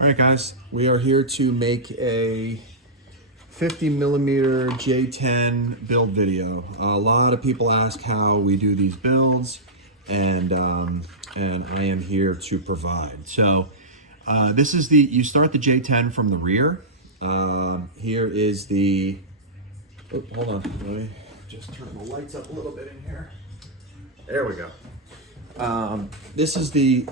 All right, guys, we are here to make a 50 millimeter J10 build video. A lot of people ask how we do these builds, and I am here to provide. So this is you start the J10 from the rear. Here is the, oh, hold on, let me just turn the lights up a little bit in here. There we go. This is the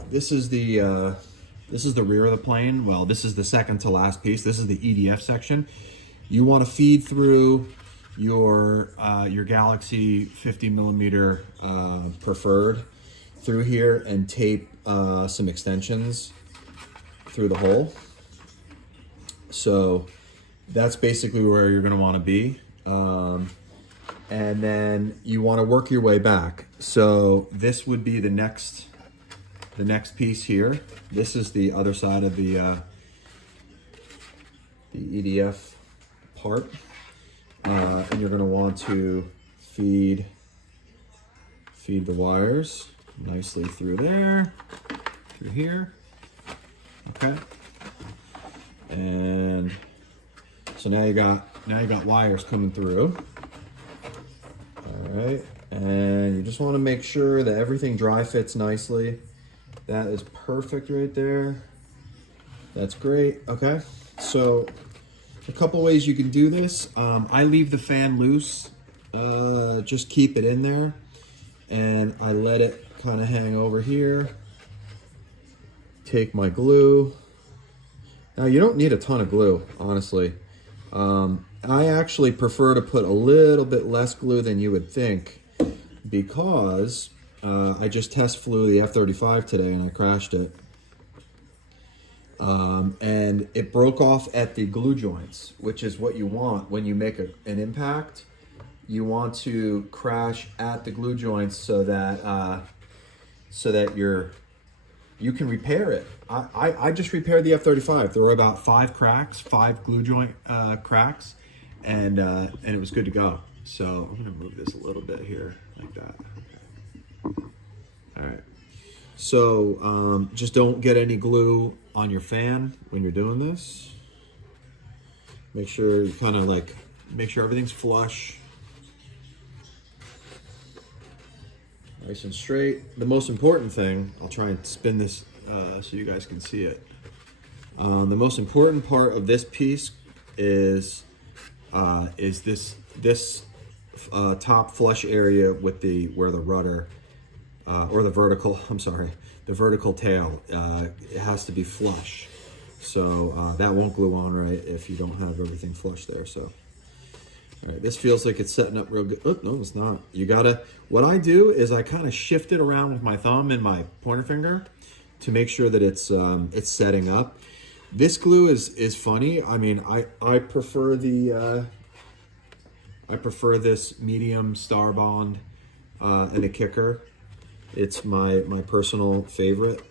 rear of the plane. Well, this is the second to last piece. This is the EDF section. You want to feed through your Galaxy 50 millimeter preferred through here and tape some extensions through the hole. So that's basically where you're going to want to be. And then you want to work your way back. So this would be the next piece here. This is the other side of the EDF part, and you're going to want to feed the wires nicely through there, through here. Okay, and so now you got wires coming through. All right, and you just want to make sure that everything dry fits nicely. That is perfect right there. That's great. Okay, so a couple ways you can do this. I leave the fan loose, just keep it in there, and I let it kind of hang over here. Take my glue. Now you don't need a ton of glue, honestly. I actually prefer to put a little bit less glue than you would think, because I just test flew the F-35 today and I crashed it. And it broke off at the glue joints, which is what you want when you make an impact. You want to crash at the glue joints so that you can repair it. I just repaired the F-35. There were about 5 glue joint cracks, and it was good to go. So I'm gonna move this a little bit here, like that. All right. So just don't get any glue on your fan when you're doing this. Make sure you kind of make sure everything's flush, nice and straight. The most important thing, I'll try and spin this so you guys can see it. The most important part of this piece is this top flush area with where the rudder or the vertical tail, it has to be flush. So that won't glue on right if you don't have everything flush there. So, all right, this feels like it's setting up real good. Oh, no, it's not. What I do is I kind of shift it around with my thumb and my pointer finger to make sure that it's setting up. This glue is funny. I mean, I prefer this medium Star Bond and the kicker. It's my personal favorite.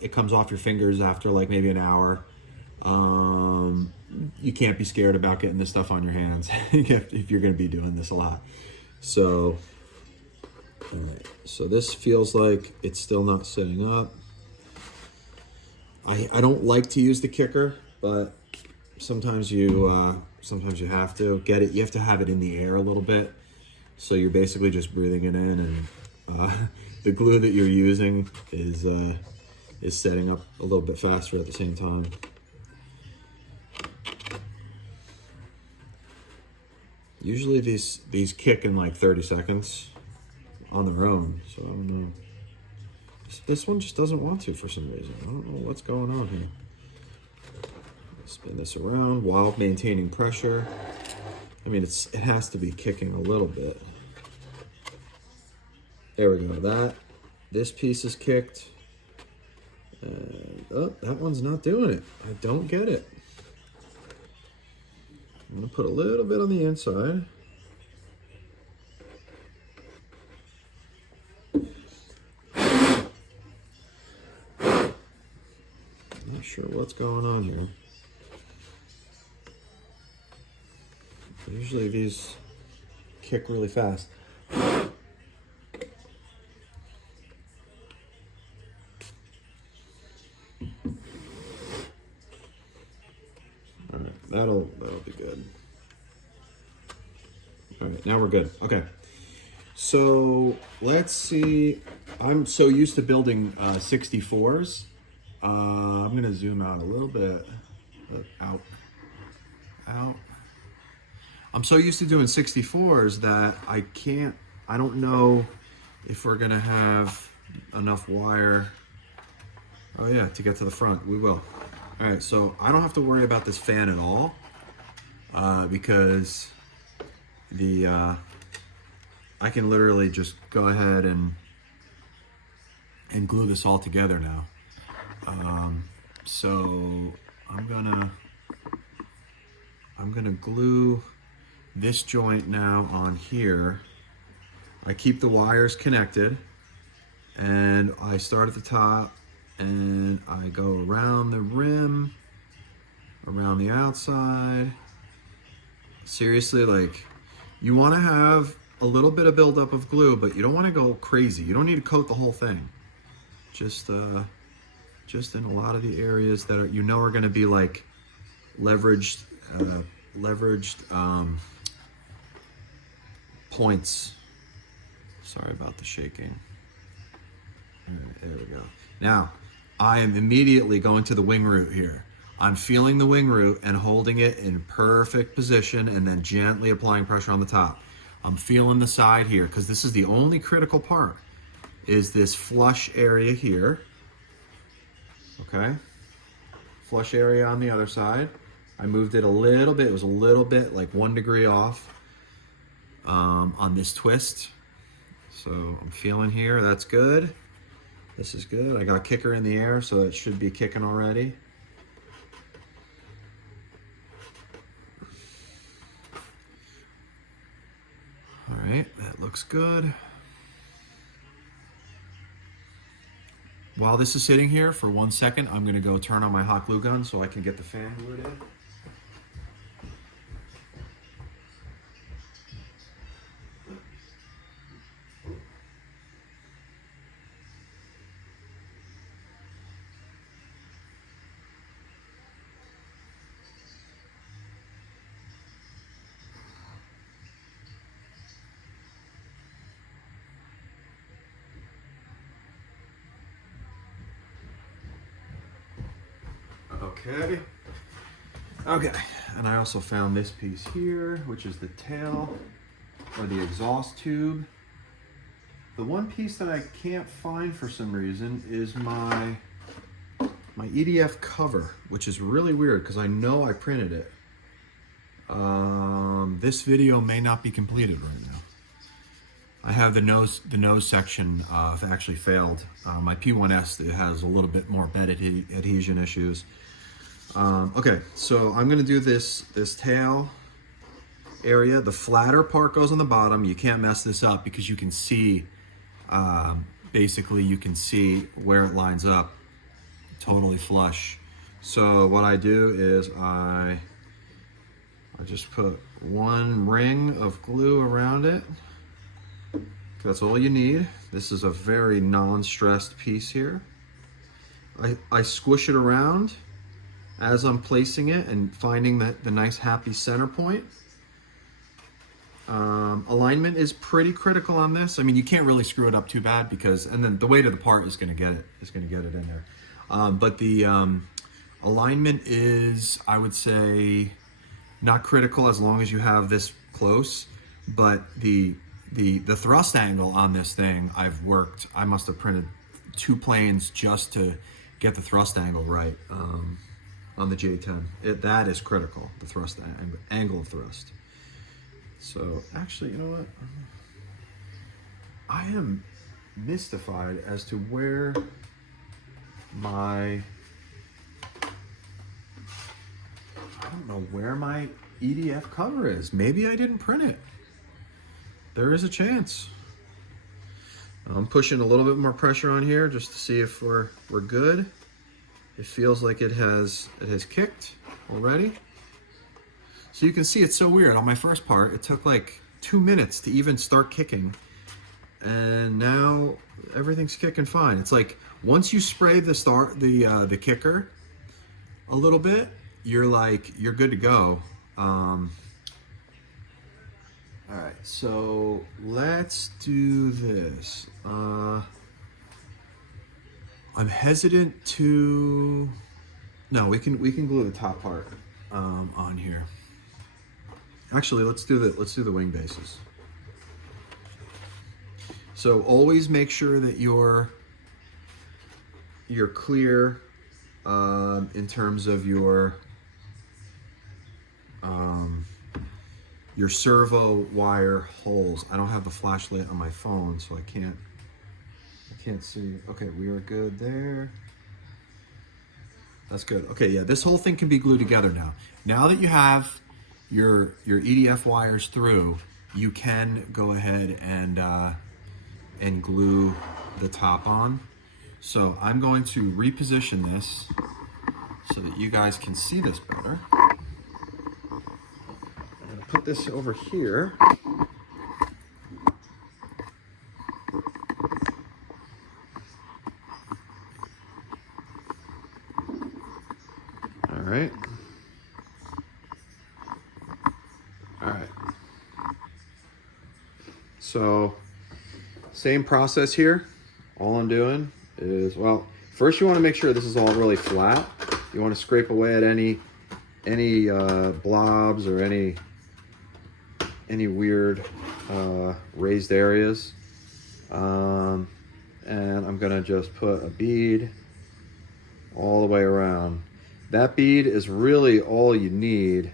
It comes off your fingers after like maybe an hour. You can't be scared about getting this stuff on your hands if you're going to be doing this a lot. So, all right. So this feels like it's still not setting up. I don't like to use the kicker, but sometimes you have to get it. You have to have it in the air a little bit. So you're basically just breathing it in, and the glue that you're using is setting up a little bit faster at the same time. Usually these kick in like 30 seconds on their own, so I don't know. This one just doesn't want to for some reason. I don't know what's going on here. Spin this around while maintaining pressure. I mean, it has to be kicking a little bit. There we go. This piece is kicked. And, oh, that one's not doing it. I don't get it. I'm gonna put a little bit on the inside. Not sure what's going on here. Usually these kick really fast. That'll be good. All right, now we're good. Okay. So let's see. I'm so used to building 64s. I'm gonna zoom out a little bit. Out. I'm so used to doing 64s that I don't know if we're gonna have enough wire. Oh yeah, to get to the front, we will. All right, so I don't have to worry about this fan at all because I can literally just go ahead and glue this all together now. So I'm gonna glue this joint now on here. I keep the wires connected and I start at the top and I go around the rim, around the outside. Seriously, like, you want to have a little bit of buildup of glue, but you don't want to go crazy. You don't need to coat the whole thing. Just in a lot of the areas that are, are going to be like leveraged points. Sorry about the shaking. All right, there we go. Now, I am immediately going to the wing root here. I'm feeling the wing root and holding it in perfect position and then gently applying pressure on the top. I'm feeling the side here because this is the only critical part, is this flush area here. Okay, flush area on the other side. I moved it a little bit. It was a little bit, like 1 degree off on this twist. So I'm feeling here, that's good. This is good. I got kicker in the air, so it should be kicking already. All right, that looks good. While this is sitting here for 1 second, I'm gonna go turn on my hot glue gun so I can get the fan glued in. Okay, and I also found this piece here, which is the tail or the exhaust tube. The one piece that I can't find for some reason is my EDF cover, which is really weird because I know I printed it. This video may not be completed right now. I have the nose section actually failed. My P1S, it has a little bit more bed adhesion issues. Okay, so I'm gonna do this tail area. The flatter part goes on the bottom. You can't mess this up because you can see, basically you can see where it lines up, totally flush. So what I do is I just put 1 ring of glue around it. That's all you need. This is a very non-stressed piece here. I squish it around as I'm placing it and finding the nice happy center point. Alignment is pretty critical on this. I mean, you can't really screw it up too bad because, and then the weight of the part is gonna get it in there. But the alignment is, I would say, not critical as long as you have this close, but the thrust angle on this thing, I must have printed 2 planes just to get the thrust angle right. On the J10, that is critical, the thrust angle of thrust. So actually, you know what? I am mystified as to where I don't know where my EDF cover is. Maybe I didn't print it. There is a chance. I'm pushing a little bit more pressure on here just to see if we're good. It feels like it has kicked already. So you can see it's so weird. On my first part, it took like 2 minutes to even start kicking. And now everything's kicking fine. It's like once you spray the kicker a little bit, you're good to go. All right, so let's do this. I'm hesitant to. No, we can glue the top part on here. Actually, let's do the wing bases. So always make sure that you're clear in terms of your servo wire holes. I don't have the flashlight on my phone, so I can't see. Okay, we are good there. That's good. Okay, yeah, this whole thing can be glued together now. Now that you have your EDF wires through, you can go ahead and glue the top on. So I'm going to reposition this so that you guys can see this better. I'm going to put this over here. All right. All right. So same process here. All I'm doing is, well, first you want to make sure this is all really flat. You want to scrape away at any blobs or any weird raised areas. And I'm gonna just put a bead all the way around. That bead is really all you need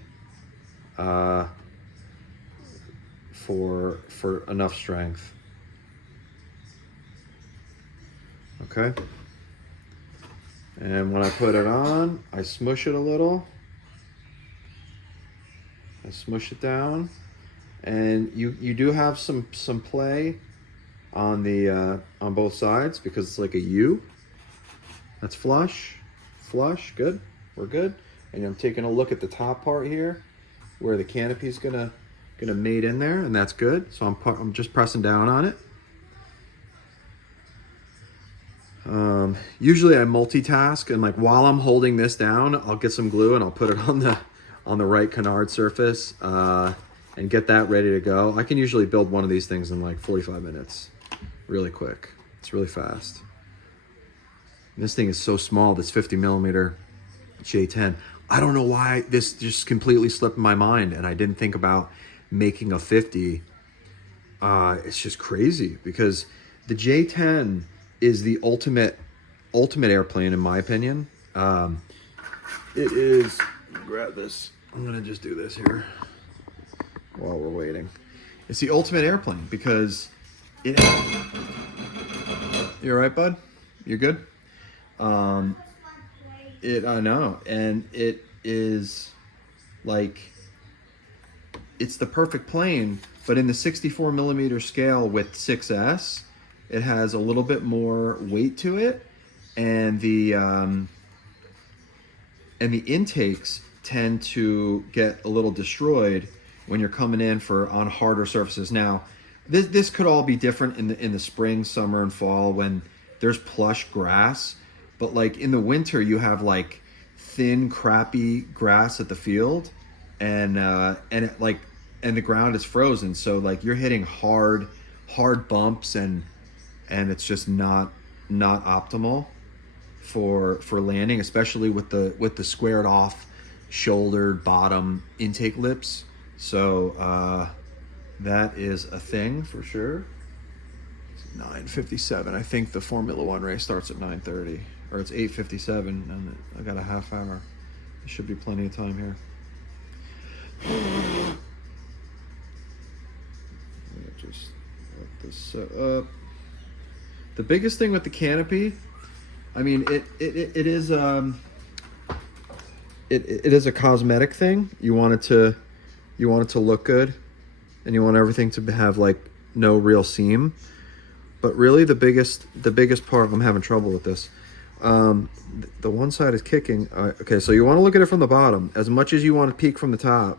for enough strength. Okay. And when I put it on, I smush it a little. I smush it down, and you do have some play on the on both sides because it's like a U. That's flush, good. We're good. And I'm taking a look at the top part here, where the canopy's gonna mate in there, and that's good. So I'm just pressing down on it. Usually I multitask, and like while I'm holding this down, I'll get some glue and I'll put it on the right Canard surface and get that ready to go. I can usually build one of these things in like 45 minutes, really quick. It's really fast. And this thing is so small, this 50 millimeter j10. I don't know why this just completely slipped my mind and I didn't think about making a 50. It's just crazy because the j10 is the ultimate airplane in my opinion. It is, grab this, I'm gonna just do this here while we're waiting. It's the ultimate airplane because it, you all right, bud? You're good? I know, and it is like, it's the perfect plane, but in the 64 millimeter scale with 6S, it has a little bit more weight to it, and the intakes tend to get a little destroyed when you're coming in on harder surfaces. Now, this could all be different in the spring, summer, and fall when there's plush grass, but like in the winter you have like thin, crappy grass at the field, and the ground is frozen, so like you're hitting hard bumps, and it's just not optimal for landing, especially with the squared off shouldered bottom intake lips. So that is a thing for sure. It's 9:57. I think the Formula One race starts at 9:30, or it's 8:57, and I got a half hour. There should be plenty of time here. Just let this set up. The biggest thing with the canopy, I mean, it is it is a cosmetic thing. You want it to look good, and you want everything to have like no real seam. But really, the biggest part, I'm having trouble with this. The one side is kicking. Okay, so you want to look at it from the bottom. As much as you want to peek from the top,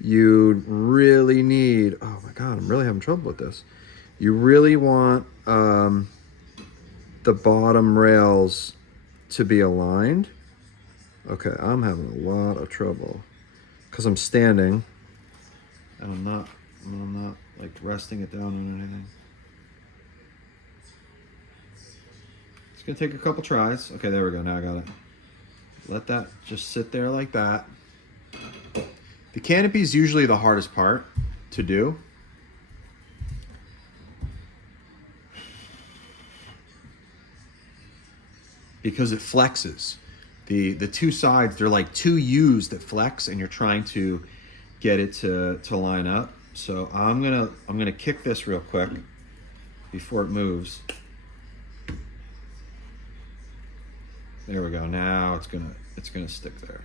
you really need, oh my God, I'm really having trouble with this. You really want the bottom rails to be aligned. Okay, I'm having a lot of trouble because I'm standing and I'm not like resting it down on anything. It's gonna take a couple tries. Okay, there we go. Now I got it. Let that just sit there like that. The canopy is usually the hardest part to do. Because it flexes. The two sides, they're like two U's that flex, and you're trying to get it to line up. So I'm gonna kick this real quick before it moves. There we go. Now it's gonna stick there.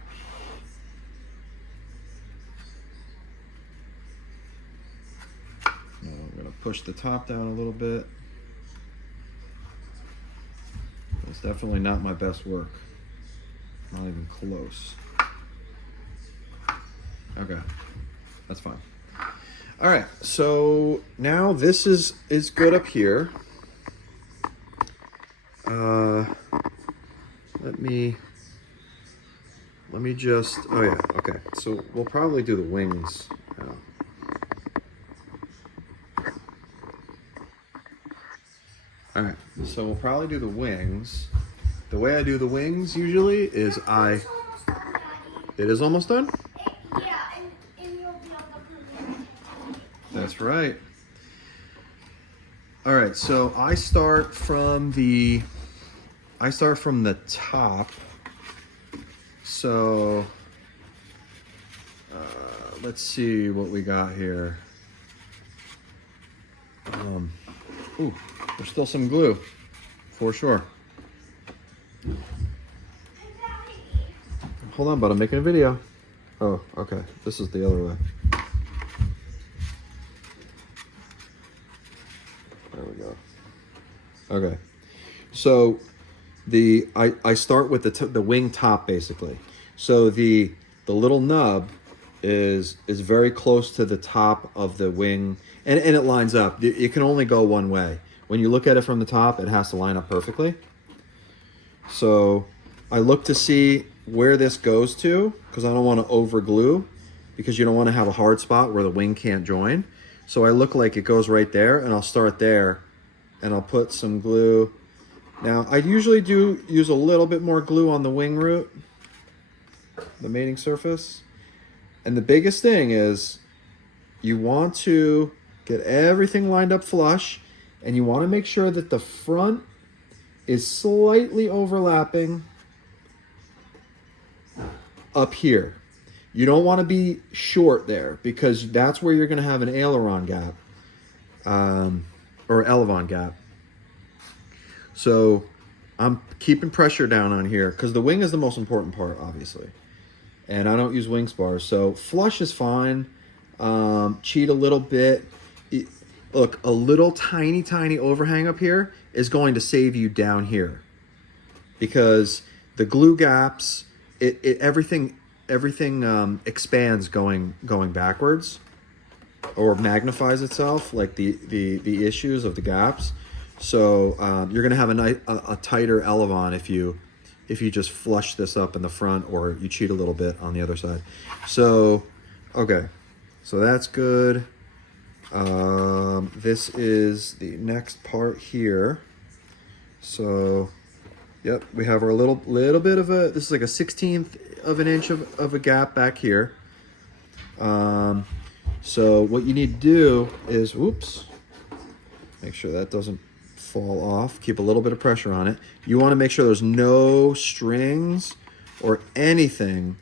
Now I'm gonna push the top down a little bit. It's definitely not my best work. Not even close. Okay, that's fine. All right, so now this is good up here. Let me just, oh yeah, okay. So we'll probably do the wings now. All right, so we'll probably do the wings. The way I do the wings usually is It is almost done? Yeah, and you'll be on the That's right. All right, so I start from the top. So let's see what we got here. Ooh, there's still some glue, for sure. Hold on, bud, I'm making a video. Oh, okay, this is the other way. There we go. Okay, so I start with the wing top basically. So the little nub is very close to the top of the wing, and it lines up. It can only go one way. When you look at it from the top, it has to line up perfectly. So I look to see where this goes to, because I don't want to over glue, because you don't want to have a hard spot where the wing can't join. So I look like it goes right there, and I'll start there, and I'll put some glue. Now, I usually do use a little bit more glue on the wing root, the mating surface. And the biggest thing is you want to get everything lined up flush, and you want to make sure that the front is slightly overlapping up here. You don't want to be short there, because that's where you're going to have an aileron gap, or elevon gap. So I'm keeping pressure down on here, because the wing is the most important part, obviously. And I don't use wing spars, so flush is fine. Cheat a little bit. Look, a little tiny overhang up here is going to save you down here, because the glue gaps, everything expands going backwards, or magnifies itself, like the issues of the gaps. So you're gonna have a tighter elevon if you just flush this up in the front, or you cheat a little bit on the other side. So okay, so that's good. This is the next part here. So yep, we have our little bit of this is like a 1/16 of an inch of a gap back here. So what you need to do is, whoops, make sure that doesn't fall off. Keep a little bit of pressure on it. You want to make sure there's no strings or anything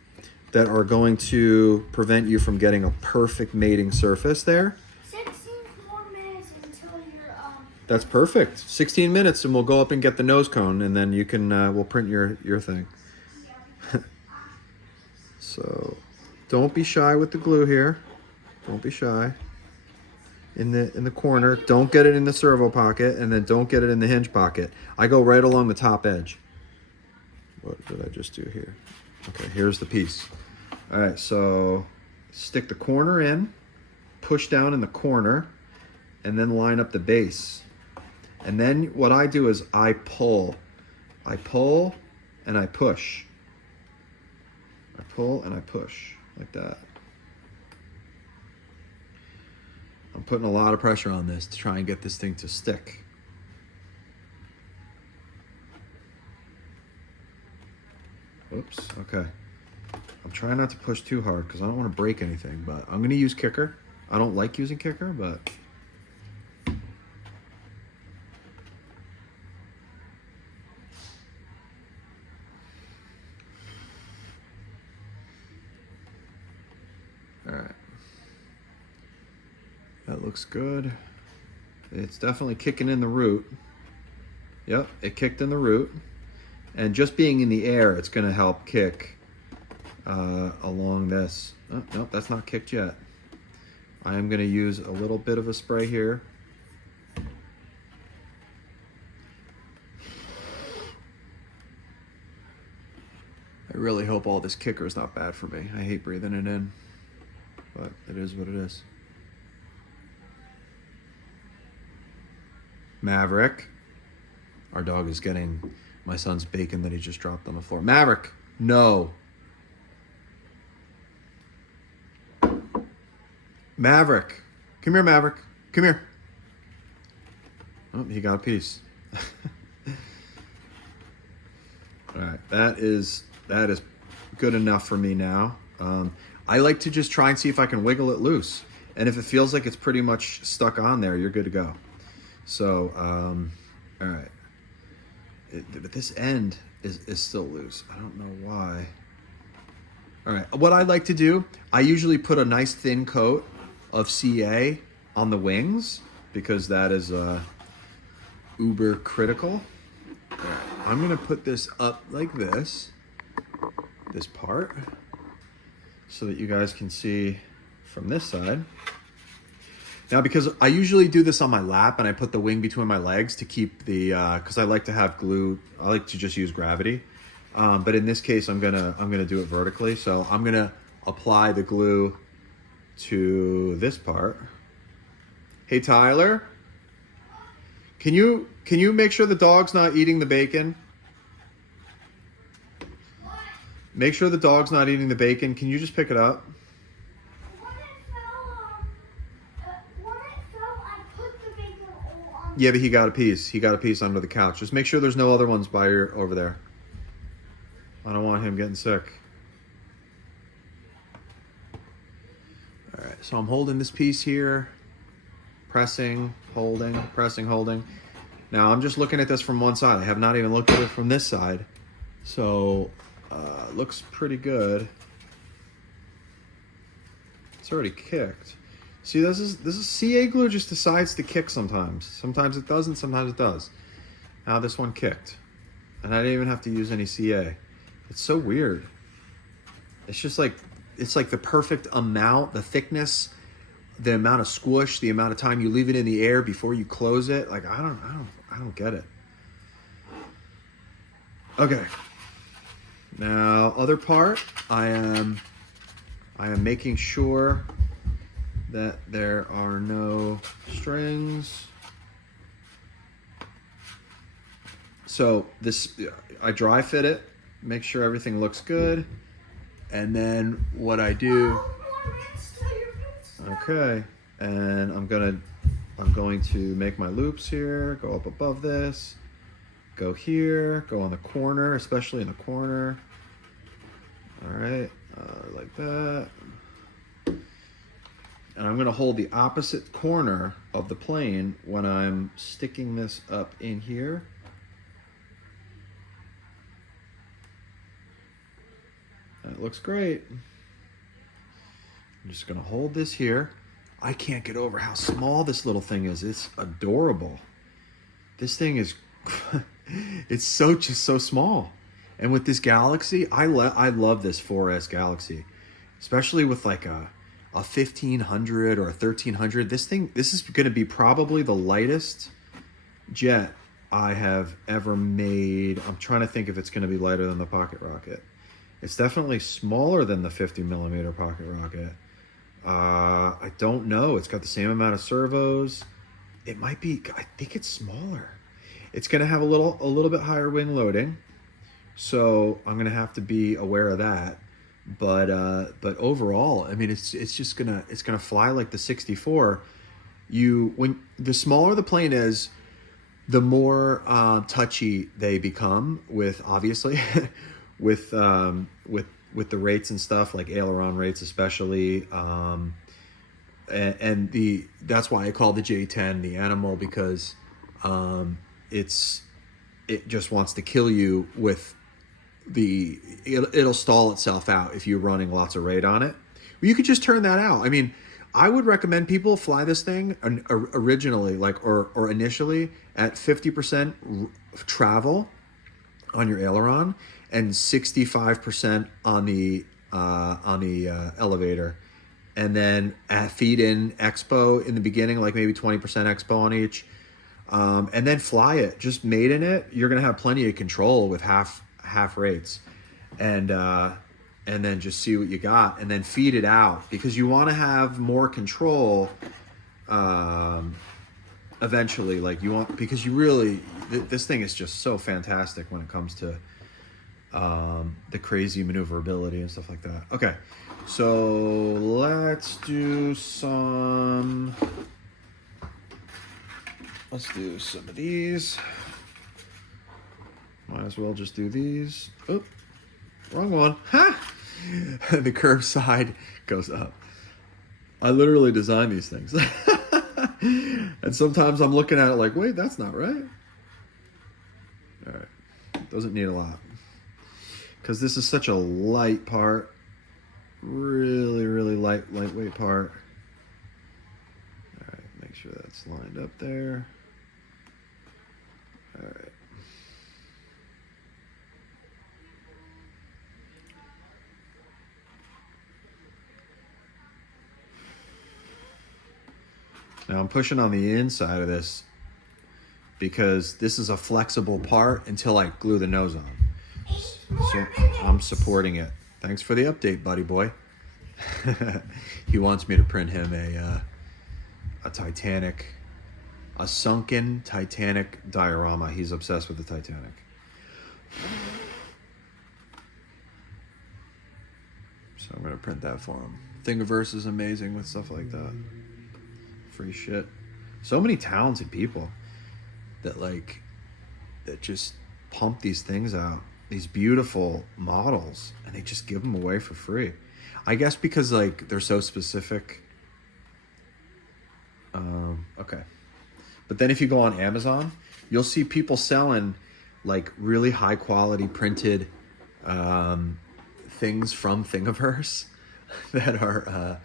that are going to prevent you from getting a perfect mating surface there. 16 more minutes until you're That's perfect. 16 minutes and we'll go up and get the nose cone, and then you can we'll print your thing. So don't be shy with the glue here. Don't be shy. In the corner, don't get it in the servo pocket, and then don't get it in the hinge pocket. I go right along the top edge. What did I just do here? Okay, here's the piece. All right, so stick the corner in, push down in the corner, and then line up the base. And then what I do is I pull and I push. I pull and I push like that. I'm putting a lot of pressure on this to try and get this thing to stick. Oops, okay. I'm trying not to push too hard because I don't want to break anything, but I'm going to use kicker. I don't like using kicker, but... Alright. That looks good. It's definitely kicking in the root. Yep, it kicked in the root. And just being in the air, it's going to help kick along this. Oh, nope, that's not kicked yet. I am going to use a little bit of a spray here. I really hope all this kicker is not bad for me. I hate breathing it in, but it is what it is. Maverick. Our dog is getting my son's bacon that he just dropped on the floor. Maverick, no. Maverick. Come here, Maverick. Come here. Oh, he got a piece. All right, that is good enough for me now. I like to just try and see if I can wiggle it loose. And if it feels like it's pretty much stuck on there, you're good to go. So, all right. But this end is still loose. I don't know why. All right, what I like to do, I usually put a nice thin coat of CA on the wings because that is uber critical. All right, I'm gonna put this up like this part, so that you guys can see from this side. Now, because I usually do this on my lap and I put the wing between my legs to keep the, because I like to have glue, I like to just use gravity. But in this case, I'm gonna do it vertically. So I'm gonna apply the glue to this part. Hey, Tyler, can you make sure the dog's not eating the bacon? What? Make sure the dog's not eating the bacon. Can you just pick it up? Yeah, but he got a piece. He got a piece under the couch. Just make sure there's no other ones by your over there. I don't want him getting sick. All right, so I'm holding this piece here. Pressing, holding, pressing, holding. Now I'm just looking at this from one side. I have not even looked at it from this side. So, it looks pretty good. It's already kicked. See, this is CA glue just decides to kick sometimes. Sometimes it doesn't, sometimes it does. Now this one kicked. And I didn't even have to use any CA. It's so weird. It's just like, it's like the perfect amount, the thickness, the amount of squish, the amount of time you leave it in the air before you close it. Like, I don't get it. Okay. Now, other part, I am making sure that there are no strings. So this, I dry fit it, make sure everything looks good. And then what I do, okay, and I'm going to make my loops here, go up above this, go here, go on the corner, especially in the corner. All right, like that. And I'm going to hold the opposite corner of the plane when I'm sticking this up in here. That looks great. I'm just going to hold this here. I can't get over how small this little thing is. It's adorable. This thing is, it's just so small. And with this Galaxy, I love this 4S Galaxy, especially with like a 1500 or a 1300. This is going to be probably the lightest jet I have ever made. I'm trying to think if it's going to be lighter than the Pocket Rocket. It's definitely smaller than the 50mm Pocket Rocket. I don't know. It's got the same amount of servos. It might be, I think it's smaller. It's going to have a little bit higher wing loading. So I'm going to have to be aware of that. but overall, I mean, it's just gonna fly like the 64. When the smaller the plane is, the more touchy they become with, obviously, with the rates and stuff, like aileron rates especially, and that's why I call the J10 the animal, because it just wants to kill you with it'll stall itself out if you're running lots of rate on it. Well, you could just turn that out. I mean, I would recommend people fly this thing originally, or initially, at 50% travel on your aileron and 65% on the elevator, and then feed in expo in the beginning, like maybe 20% expo on each, and then fly it. Just maiden it. You're gonna have plenty of control with half rates, and then just see what you got, and then feed it out, because you want to have more control eventually. Like you want, because you really, this thing is just so fantastic when it comes to the crazy maneuverability and stuff like that. Okay, so let's do some of these. Might as well just do these. Oh, wrong one. Ha! The curve side goes up. I literally design these things. And sometimes I'm looking at it like, wait, that's not right. All right. Doesn't need a lot. Because this is such a light part. Really, really lightweight part. All right, make sure that's lined up there. All right. Now I'm pushing on the inside of this because this is a flexible part until I glue the nose on. So I'm supporting it. Thanks for the update, buddy boy. He wants me to print him a Titanic, a sunken Titanic diorama. He's obsessed with the Titanic. So I'm gonna print that for him. Thingiverse is amazing with stuff like that. Free shit. So many talented people that just pump these things out, these beautiful models, and they just give them away for free. I guess because like they're so specific. Okay. But then if you go on Amazon, you'll see people selling like really high quality printed things from Thingiverse that are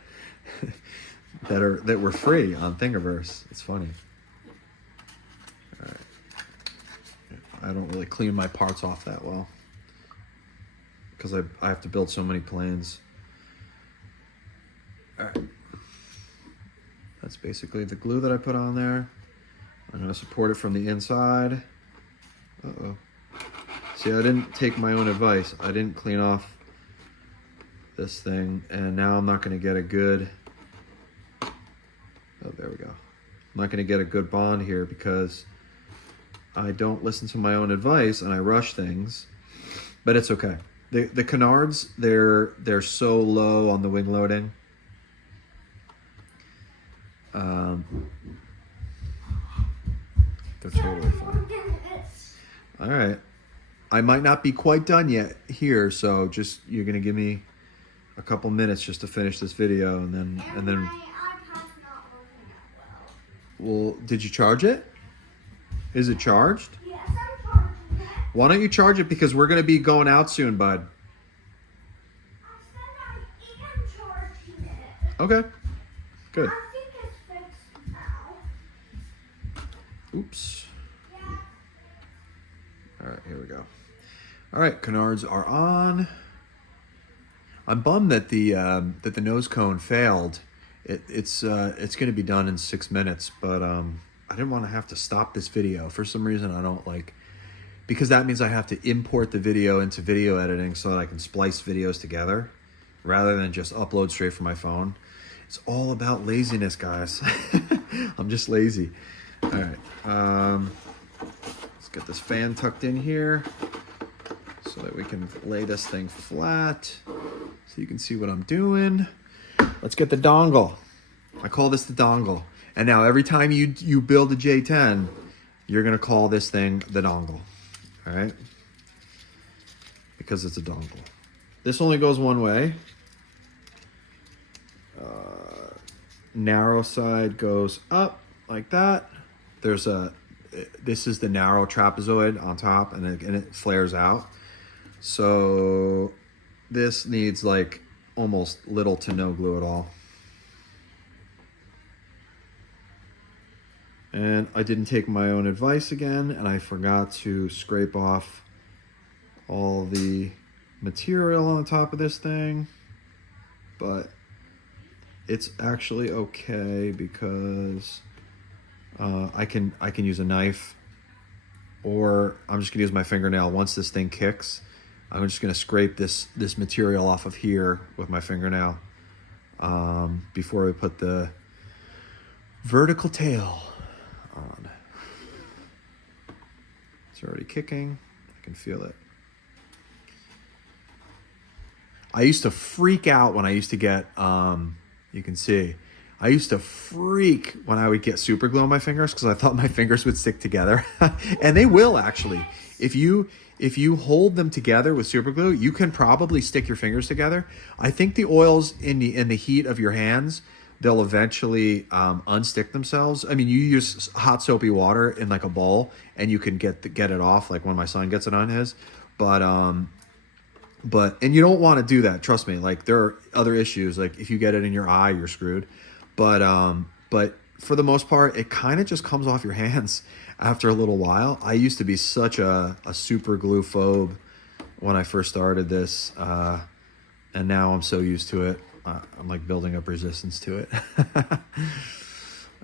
that were free on Thingiverse. It's funny. All right. I don't really clean my parts off that well because I have to build so many planes. All right. That's basically the glue that I put on there. I'm going to support it from the inside. Uh-oh. See, I didn't take my own advice. I didn't clean off this thing, and now I'm not going to get a good... Oh, there we go. I'm not going to get a good bond here because I don't listen to my own advice and I rush things, but it's okay. The Canards, they're so low on the wing loading. They're totally fine. All right. I might not be quite done yet here, so just you're going to give me a couple minutes just to finish this video, and then my iPad's not working that well, did you charge it? Is it charged? well. Yes, I'm charging it. Why don't you charge it, because we're going to be going out soon, bud. I said I am charging it. Okay. Good. I think it's fixed now. Oops. Yeah. All right, here we go. All right, canards are on. I'm bummed that the nose cone failed. It's going to be done in 6 minutes, but I didn't want to have to stop this video. For some reason, I don't like, because that means I have to import the video into video editing so that I can splice videos together rather than just upload straight from my phone. It's all about laziness, guys. I'm just lazy. All right, let's get this fan tucked in here so that we can lay this thing flat. so you can see what I'm doing. Let's get the dongle. I call this the dongle. And now every time you build a J10, you're gonna call this thing the dongle, all right? Because it's a dongle. This only goes one way. Narrow side goes up like that. This is the narrow trapezoid on top, and it flares out. So this needs like almost little to no glue at all. And I didn't take my own advice again, and I forgot to scrape off all the material on top of this thing. But it's actually okay because I can use a knife, or I'm just gonna use my fingernail. Once this thing kicks, I'm just gonna scrape this material off of here with my fingernail before we put the vertical tail on. It's already kicking. I can feel it. I used to freak out when I used to get, you can see, I used to freak when I would get super glue on my fingers because I thought my fingers would stick together. And they will actually. If you hold them together with super glue, you can probably stick your fingers together. I think the oils in the heat of your hands, they'll eventually unstick themselves. I mean, you use hot soapy water in like a bowl and you can get it off, like when my son gets it on his. But and you don't want to do that, trust me. Like there are other issues, like if you get it in your eye, you're screwed. But for the most part, it kind of just comes off your hands after a little while. I used to be such a super glue phobe when I first started this, and now I'm so used to it. I'm like building up resistance to it.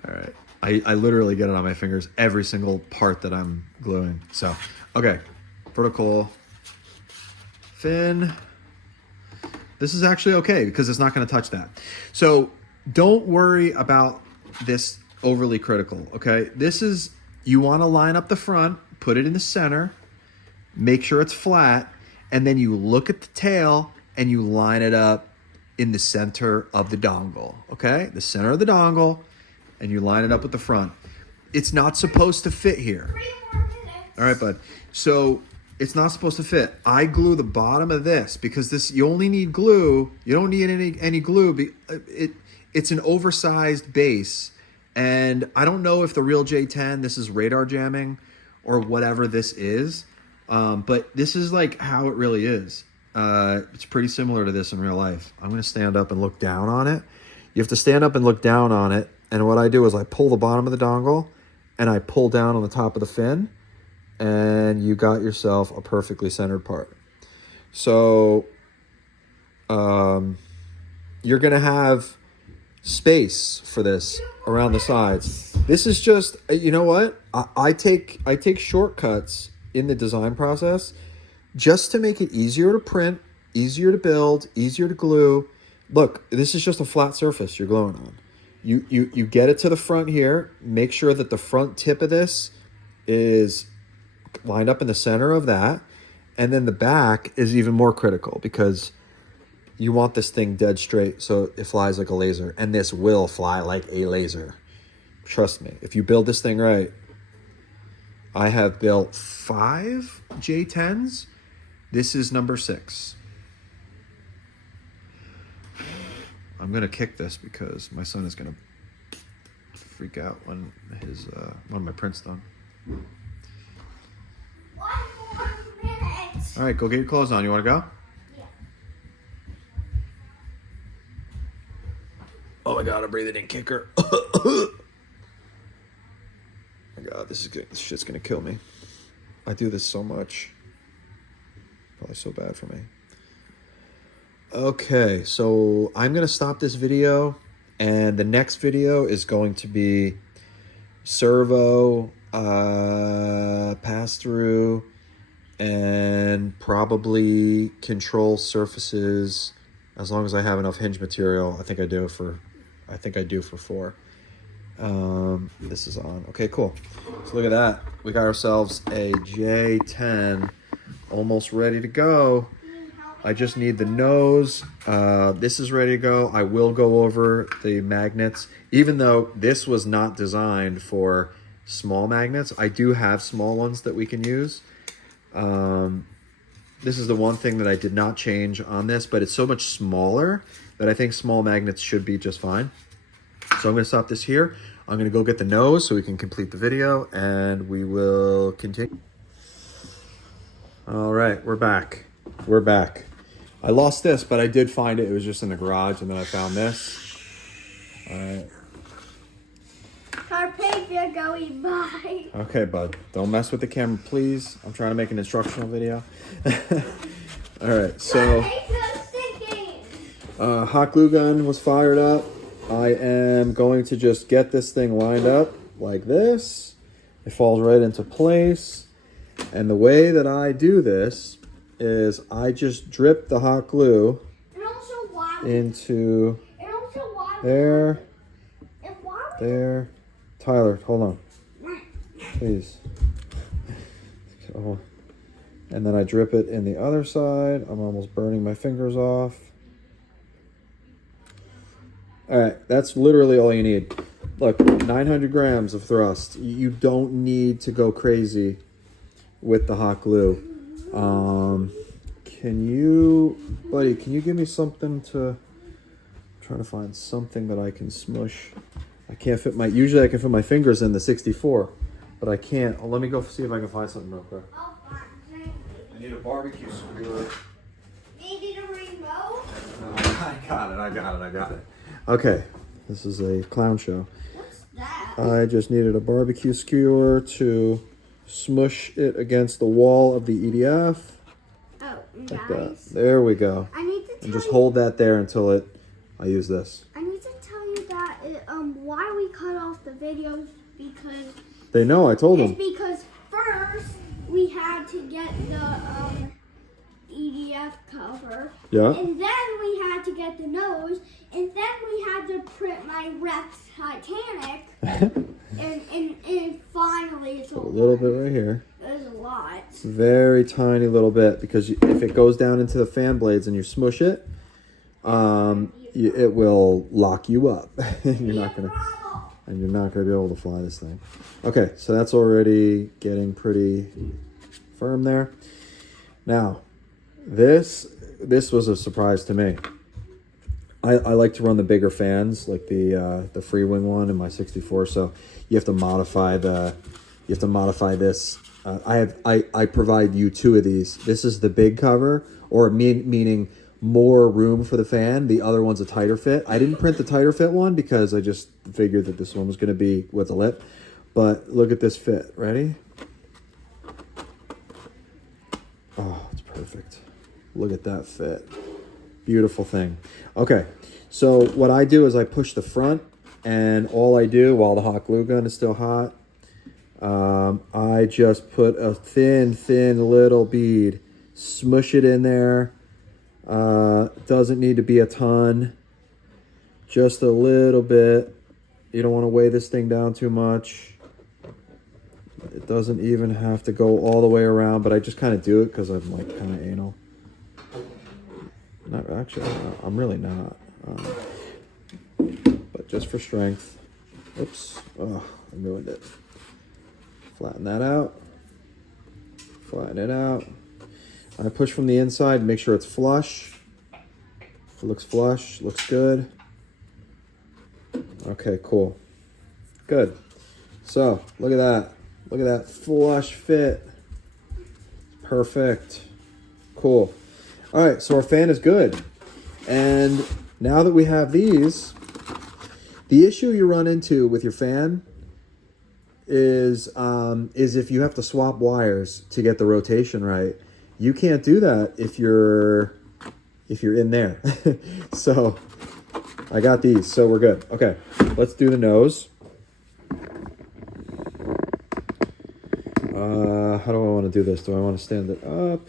All right, I literally get it on my fingers every single part that I'm gluing. So, okay, vertical fin. This is actually okay because it's not going to touch that. So don't worry about this overly critical, okay? This is, you want to line up the front, put it in the center, make sure it's flat, and then you look at the tail and you line it up in the center of the dongle, okay? The center of the dongle, and you line it up with the front. It's not supposed to fit here. 3 more minutes. All right, bud. So it's not supposed to fit. I glue the bottom of this because this, you only need glue. You don't need any glue. It's an oversized base. And I don't know if the real J10, this is radar jamming or whatever this is. But this is like how it really is. It's pretty similar to this in real life. I'm going to stand up and look down on it. You have to stand up and look down on it. And what I do is I pull the bottom of the dongle and I pull down on the top of the fin. And you got yourself a perfectly centered part. So you're going to have space for this around the sides. This is just, you know what? I take shortcuts in the design process just to make it easier to print, easier to build, easier to glue. Look, this is just a flat surface you're gluing on. You get it to the front here. Make sure that the front tip of this is lined up in the center of that. And then the back is even more critical because you want this thing dead straight so it flies like a laser. And this will fly like a laser. Trust me, if you build this thing right. I have built 5 J10s. This is number 6. I'm going to kick this because my son is going to freak out when one of my prints done. 1 more minute. All right, go get your clothes on. You want to go? Yeah. Oh my God, I'm breathing in kicker. Oh my God, this shit's gonna kill me. I do this so much. Probably so bad for me. Okay, so I'm gonna stop this video, and the next video is going to be servo, pass through, and probably control surfaces. As long as I have enough hinge material, I think I do for 4. This is on. Okay, cool. So look at that. We got ourselves a J10 almost ready to go. I just need the nose. This is ready to go. I will go over the magnets. Even though this was not designed for small magnets, I do have small ones that we can use. This is the one thing that I did not change on this, but it's so much smaller that I think small magnets should be just fine. So I'm going to stop this here. I'm going to go get the nose so we can complete the video, and we will continue. All right, we're back. We're back. I lost this, but I did find it. It was just in the garage, and then I found this. All right. Carpe going by. Okay, bud. Don't mess with the camera, please. I'm trying to make an instructional video. All right, so hot glue gun was fired up. I am going to just get this thing lined up like this. It falls right into place. And the way that I do this is I just drip the hot glue into there, there. Tyler, hold on, please. Oh. And then I drip it in the other side. I'm almost burning my fingers off. All right, that's literally all you need. Look, 900 grams of thrust. You don't need to go crazy with the hot glue. Can you, buddy, can you give me something to, I'm trying to find something that I can smush. I can't fit my, usually I can fit my fingers in the 64, but I can't. Oh, let me go see if I can find something real quick. I need a barbecue skewer. You need a remote? I got it. Okay, this is a clown show. What's that? I just needed a barbecue skewer to smush it against the wall of the EDF. Oh, Like guys. that. There we go. I need to tell And just you, hold that there until I use this. I need to tell you that why we cut off the videos because They know, I told it's them. because first we had to get the EDF cover. Yeah. And then we had to get the nose. And then we had to print my Rex Titanic. and finally it's all A little done. bit right here. There's a lot. Very tiny little bit, because if it goes down into the fan blades and you smush it, it will lock you up. You're not gonna be able to fly this thing. Okay, so that's already getting pretty firm there. Now, this was a surprise to me. I like to run the bigger fans, like the free wing one in my 64. So you have to modify this. I provide you 2 of these. This is the big cover, or meaning more room for the fan. The other one's a tighter fit. I didn't print the tighter fit one because I just figured that this one was going to be with a lip. But look at this fit. Ready? Oh, it's perfect. Look at that fit. Beautiful thing. Okay, so what I do is I push the front, and all I do while the hot glue gun is still hot, I just put a thin little bead, smush it in there. Doesn't need to be a ton, just a little bit. You don't want to weigh this thing down too much. It doesn't even have to go all the way around, but I just kind of do it because I'm like kind of anal. Not actually, I'm really not. But just for strength. Oops. Oh, I ruined it. Flatten that out. Flatten it out. I push from the inside to make sure it's flush. If it looks flush, looks good. Okay, cool. Good. So, look at that. Look at that flush fit. Perfect. Cool. All right, so our fan is good. And now that we have these, the issue you run into with your fan is if you have to swap wires to get the rotation right. You can't do that if you're in there. So I got these, so we're good. Okay, let's do the nose. How do I want to do this? Do I want to stand it up?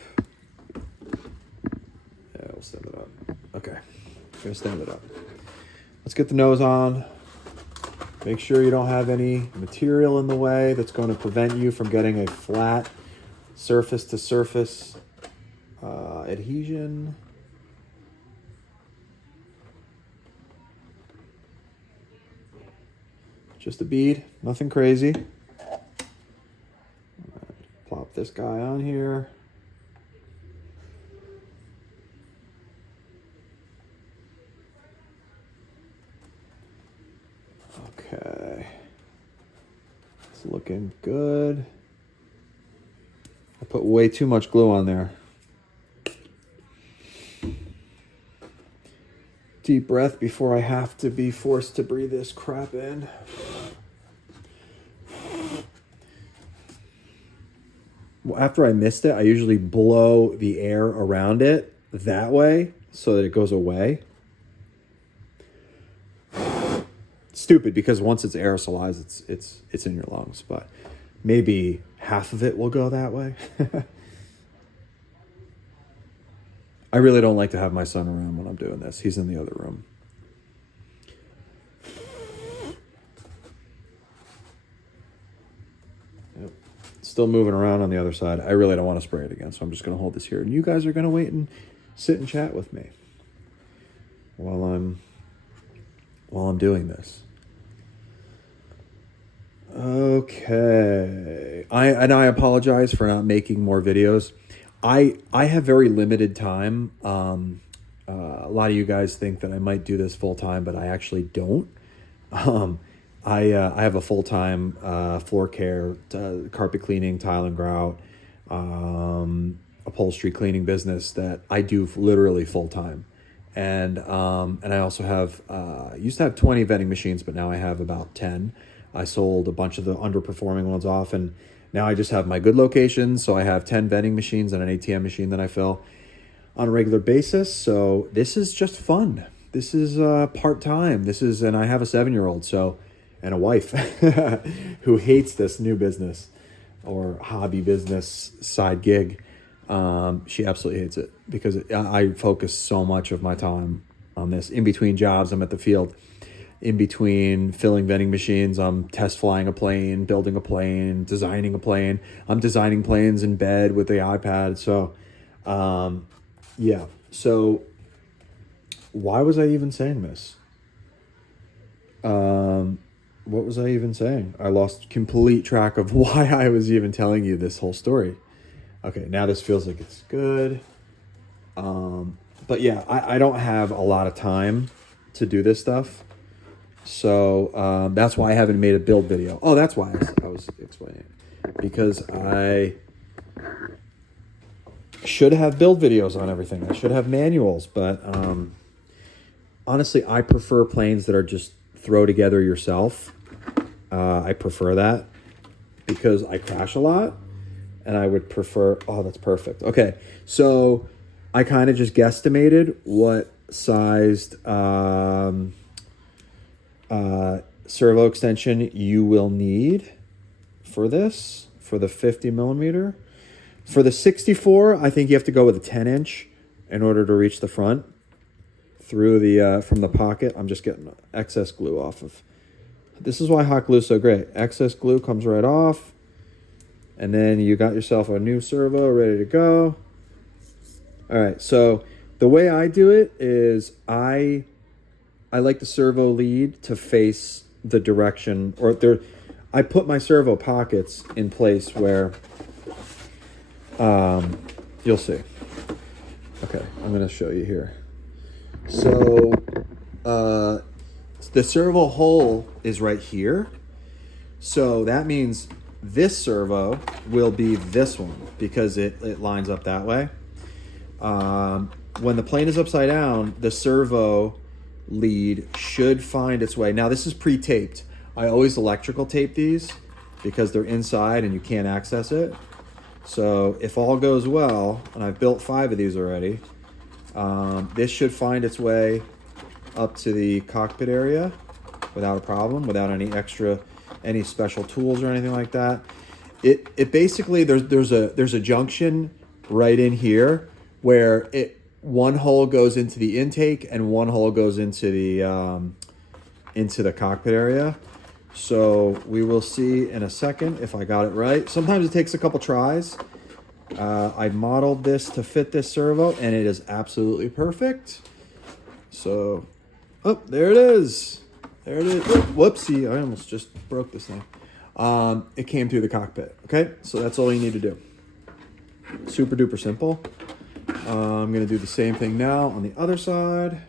Yeah, we'll stand it up. Okay, I'm gonna stand it up. Let's get the nose on. Make sure you don't have any material in the way that's going to prevent you from getting a flat surface to surface adhesion. Just a bead, nothing crazy. Plop this guy on here. Okay. It's looking good. I put way too much glue on there. Deep breath before I have to be forced to breathe this crap in. Well, after I mist it, I usually blow the air around it that way so that it goes away. Stupid, because once it's aerosolized, it's in your lungs, but maybe half of it will go that way. I really don't like to have my son around when I'm doing this. He's in the other room. Yep. Still moving around on the other side. I really don't want to spray it again, so I'm just going to hold this here. And you guys are going to wait and sit and chat with me while I'm doing this. Okay. I apologize for not making more videos. I have very limited time. A lot of you guys think that I might do this full time, but I actually don't. I have a full-time floor care, carpet cleaning, tile and grout, upholstery cleaning business that I do literally full time. And I also have used to have 20 vending machines, but now I have about 10. I sold a bunch of the underperforming ones off, and now I just have my good locations. So I have 10 vending machines and an ATM machine that I fill on a regular basis. So this is just fun. This is part-time. And I have a 7-year-old, and a wife who hates this new business or hobby business side gig. She absolutely hates it because I focus so much of my time on this. In between jobs, I'm at the field. In between filling vending machines, I'm test flying a plane, building a plane, designing a plane. I'm designing planes in bed with the iPad. So, yeah. So why was I even saying this? What was I even saying? I lost complete track of why I was even telling you this whole story. Okay, now this feels like it's good. But yeah, I don't have a lot of time to do this stuff. So that's why I haven't made a build video. Oh, that's why I was explaining it. Because I should have build videos on everything. I should have manuals. But honestly, I prefer planes that are just throw together yourself. I prefer that because I crash a lot. And I would prefer, oh, that's perfect. Okay, so I kind of just guesstimated what sized servo extension you will need for this, for the 50 millimeter. For the 64, I think you have to go with a 10-inch in order to reach the front through the, from the pocket. I'm just getting excess glue off of. This is why hot glue is so great. Excess glue comes right off. And then you got yourself a new servo ready to go. All right, so the way I do it is I like the servo lead to face the direction, or I put my servo pockets in place where, you'll see. Okay, I'm gonna show you here. So the servo hole is right here. So that means this servo will be this one because it lines up that way. When the plane is upside down, the servo lead should find its way. Now this is pre-taped. I always electrical tape these because they're inside and you can't access it. So if all goes well, and I've built 5 of these already, this should find its way up to the cockpit area without a problem, without any special tools or anything like that. It basically, there's a junction right in here where one hole goes into the intake and one hole goes into the cockpit area. So we will see in a second if I got it right. Sometimes it takes a couple tries. I modeled this to fit this servo and it is absolutely perfect. So, oh, there it is. There it is. Whoopsie, I almost just broke this thing. It came through the cockpit. Okay, so that's all you need to do. Super duper simple. I'm going to do the same thing now on the other side.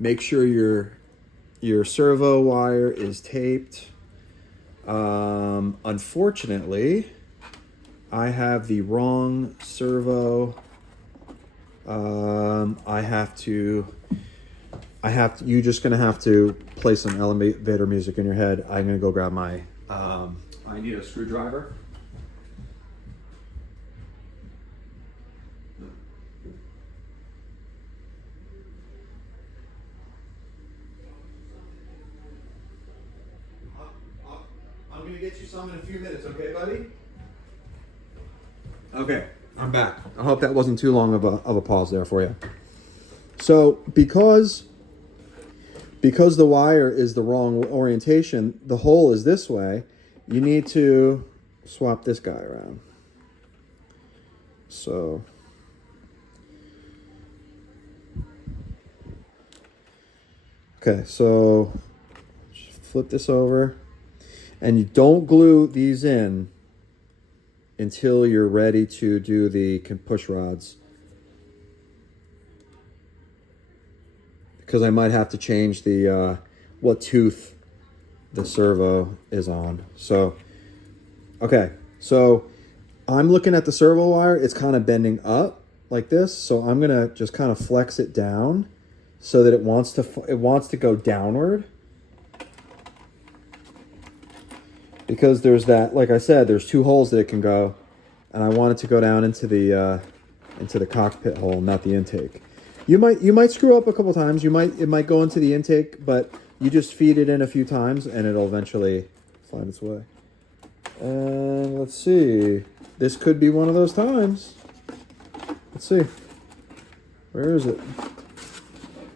Make sure your servo wire is taped. Unfortunately, I have the wrong servo. You're just gonna have to play some elevator music in your head. I'm gonna go grab my, I need a screwdriver. I'm gonna get you some in a few minutes, okay, buddy? Okay, I'm back. I hope that wasn't too long of a pause there for you. So because the wire is the wrong orientation, the hole is this way, you need to swap this guy around. So okay, so just flip this over, and you don't glue these in until you're ready to do the push rods, because I might have to change the what tooth the servo is on. So okay, so I'm looking at the servo wire. It's kind of bending up like this, so I'm gonna just kind of flex it down so that it wants to go downward, because there's that, like I said, there's two holes that it can go, and I want it to go down into the cockpit hole, not the intake. You might screw up a couple times. It might go into the intake, but you just feed it in a few times and it'll eventually find its way. And let's see. This could be one of those times. Let's see. Where is it?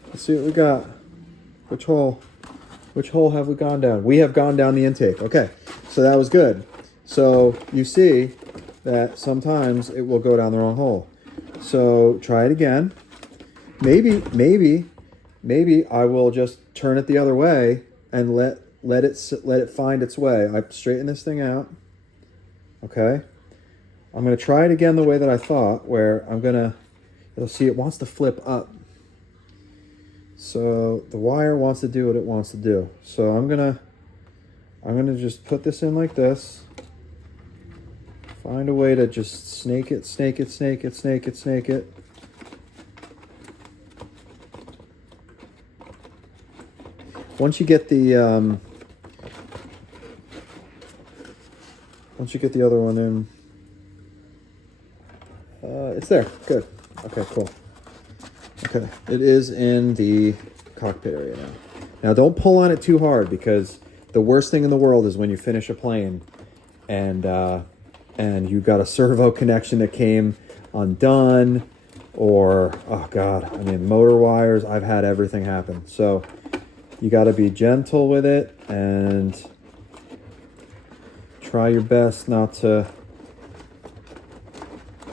Let's see what we got. Which hole? Which hole have we gone down? We have gone down the intake. Okay, so that was good. So you see that sometimes it will go down the wrong hole. So try it again. Maybe I will just turn it the other way and let it find its way. I straighten this thing out. Okay. I'm going to try it again the way that I thought, where you'll see it wants to flip up. So the wire wants to do what it wants to do. So I'm going to just put this in like this. Find a way to just snake it. Once you get the other one in, it's there. Good. Okay, cool. Okay, it is in the cockpit area now. Now don't pull on it too hard, because the worst thing in the world is when you finish a plane and you got a servo connection that came undone, or oh god, I mean motor wires. I've had everything happen. So you got to be gentle with it and try your best not to.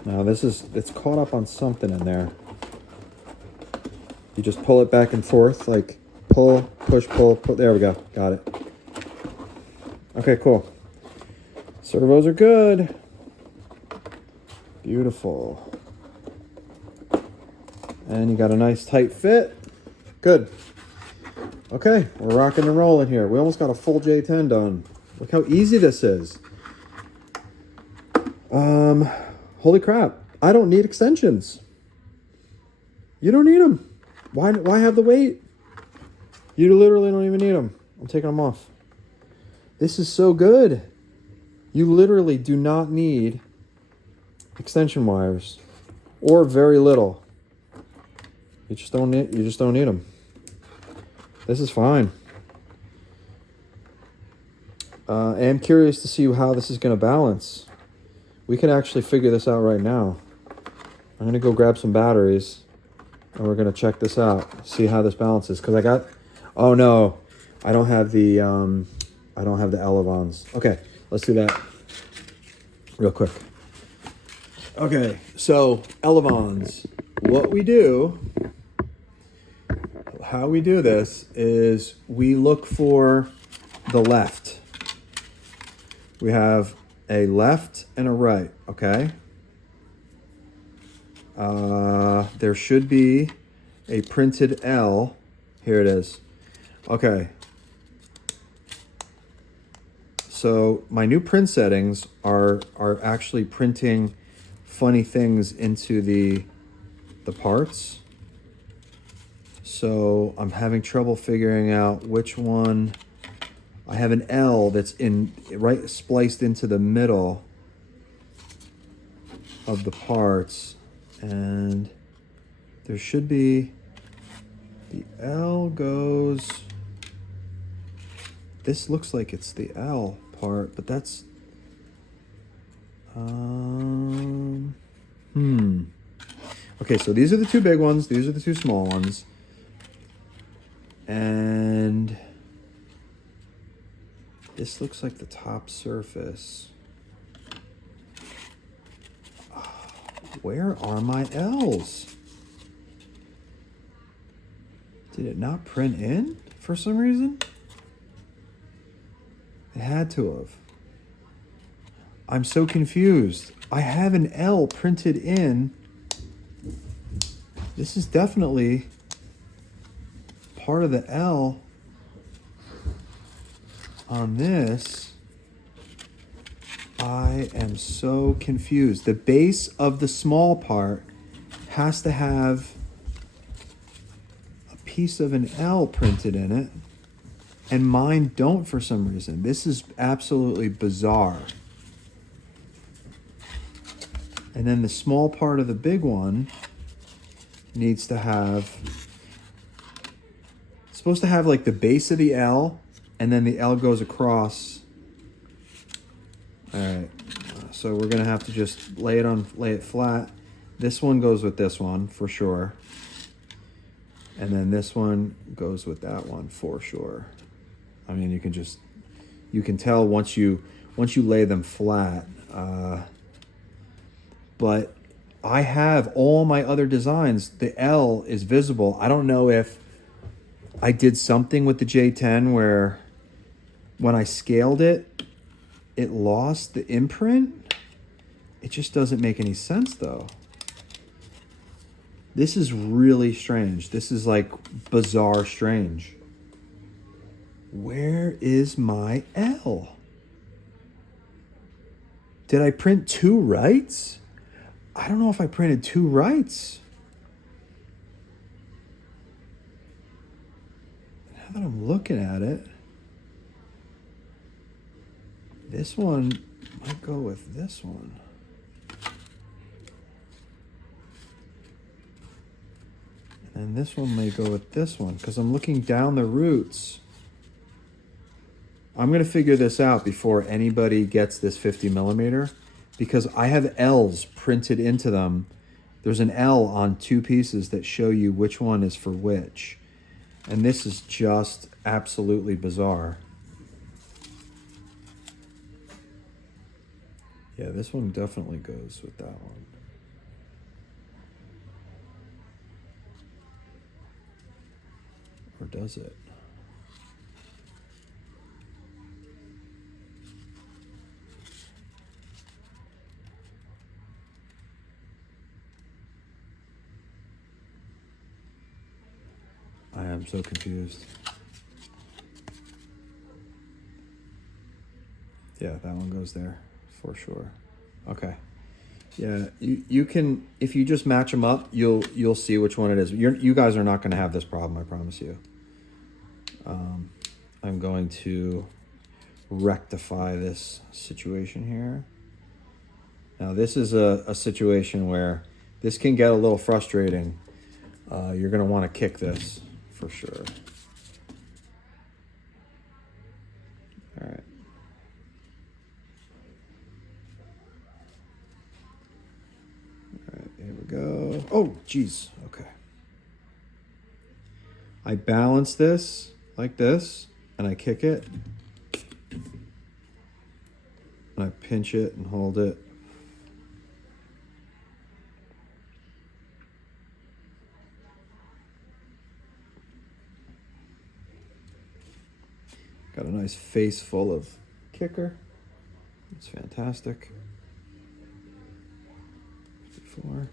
Now it's caught up on something in there. You just pull it back and forth, like pull, push, pull. There we go. Got it. Okay, cool. Servos are good. Beautiful. And you got a nice tight fit. Good. Okay, we're rocking and rolling here. We almost got a full J10 done. Look how easy this is. Holy crap. I don't need extensions. You don't need them. Why have the weight? You literally don't even need them. I'm taking them off. This is so good. You literally do not need extension wires, or very little. You just don't need them. This is fine. I am curious to see how this is going to balance. We can actually figure this out right now. I'm going to go grab some batteries, and we're going to check this out. See how this balances. Because oh no, I don't have the elevons. Okay, let's do that real quick. Okay, so elevons. What we do, how we do this is we look for the left. We have a left and a right, okay? There should be a printed L. Here it is. Okay. So my new print settings are actually printing funny things into the parts. So I'm having trouble figuring out which one. I have an L that's right spliced into the middle of the parts, and there should be, the L goes, this looks like it's the L part, but that's okay, so these are the two big ones, these are the two small ones, and this looks like the top surface. Where are my L's? Did it not print in for some reason? It had to have. I'm so confused. I have an L printed in. This is definitely part of the L on this. I am so confused. The base of the small part has to have a piece of an L printed in it, and mine don't for some reason. This is absolutely bizarre. And then the small part of the big one needs to have, it's supposed to have like the base of the L, and then the L goes across. All right, so we're gonna have to just lay it flat. This one goes with this one for sure. And then this one goes with that one for sure. I mean, you can tell once you lay them flat. But I have all my other designs. The L is visible. I don't know if I did something with the J10 where when I scaled it, it lost the imprint. It just doesn't make any sense though. This is really strange. This is like bizarre strange. Where is my L? Did I print two rights? I don't know if I printed two rights. Now that I'm looking at it, this one might go with this one. And this one may go with this one because I'm looking down the roots. I'm going to figure this out before anybody gets this 50 millimeter because I have L's printed into them. There's an L on two pieces that show you which one is for which. And this is just absolutely bizarre. Yeah, this one definitely goes with that one. Or does it? I am so confused. Yeah, that one goes there for sure. Okay. Yeah, you can, if you just match them up, you'll see which one it is. You guys are not going to have this problem, I promise you. I'm going to rectify this situation here. Now this is a situation where this can get a little frustrating. You're going to want to kick this for sure. All right. All right, here we go. Oh, geez. Okay. I balance this like this, and I kick it. And I pinch it and hold it. Got a nice face full of kicker. It's fantastic. 54.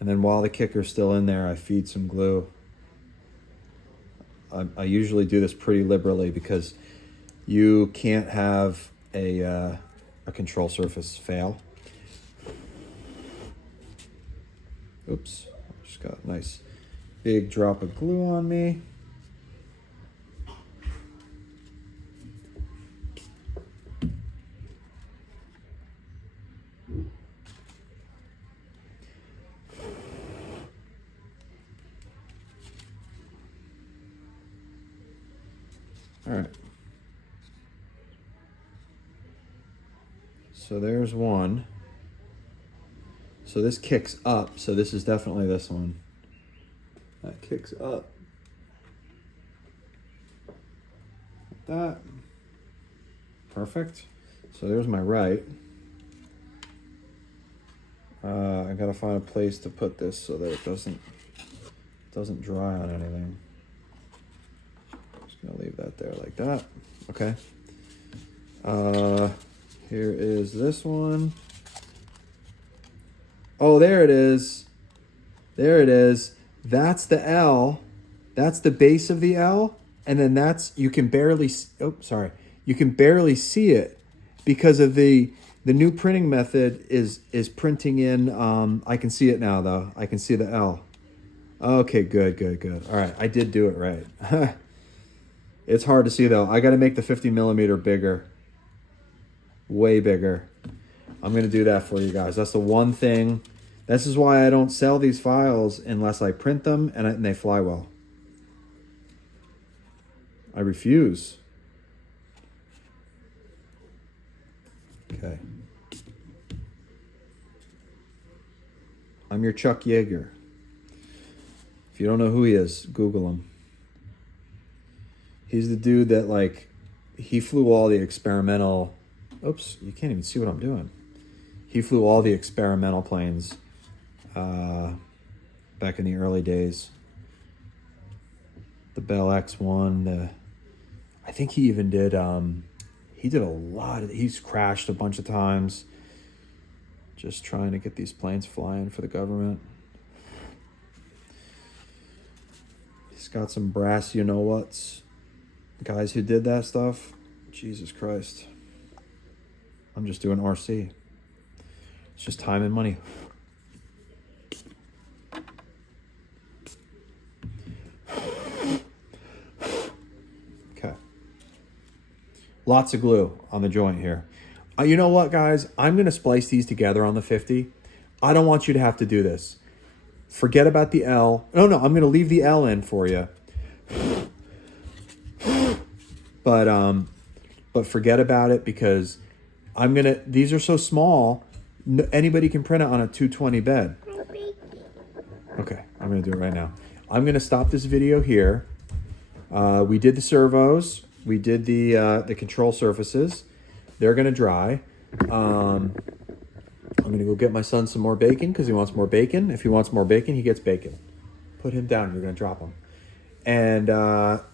And then while the kicker's still in there, I feed some glue. I usually do this pretty liberally because you can't have a control surface fail. Oops, just got a nice big drop of glue on me. All right. So there's one. So this kicks up. So this is definitely this one. That kicks up. Like that. Perfect. So there's my right. I gotta find a place to put this so that it doesn't dry on anything. Just gonna leave that there like that. Okay. Here is this one. Oh, there it is. There it is. That's the L. That's the base of the L. And then that's, you can barely, oh, sorry. You can barely see it because of the new printing method is printing in, I can see it now though. I can see the L. Okay, good, good, good. All right, I did do it right. It's hard to see though. I got to make the 50 millimeter bigger. Way bigger. I'm going to do that for you guys. That's the one thing. This is why I don't sell these files unless I print them and they fly well. I refuse. Okay. I'm your Chuck Yeager. If you don't know who he is, Google him. He's the dude that, like, he flew all the experimental... Oops, you can't even see what I'm doing. He flew all the experimental planes back in the early days. The Bell X-1, I think he even did, he did a lot he's crashed a bunch of times. Just trying to get these planes flying for the government. He's got some brass you-know-whats. Guys who did that stuff, Jesus Christ. I'm just doing RC. It's just time and money. Okay. Lots of glue on the joint here. You know what, guys? I'm going to splice these together on the 50. I don't want you to have to do this. Forget about the L. No, I'm going to leave the L in for you. But forget about it because these are so small, anybody can print it on a 220 bed. Okay, I'm gonna do it right now. I'm gonna stop this video here. We did the servos, we did the control surfaces. They're gonna dry. I'm gonna go get my son some more bacon because he wants more bacon. If he wants more bacon, he gets bacon. Put him down, you're gonna drop him. And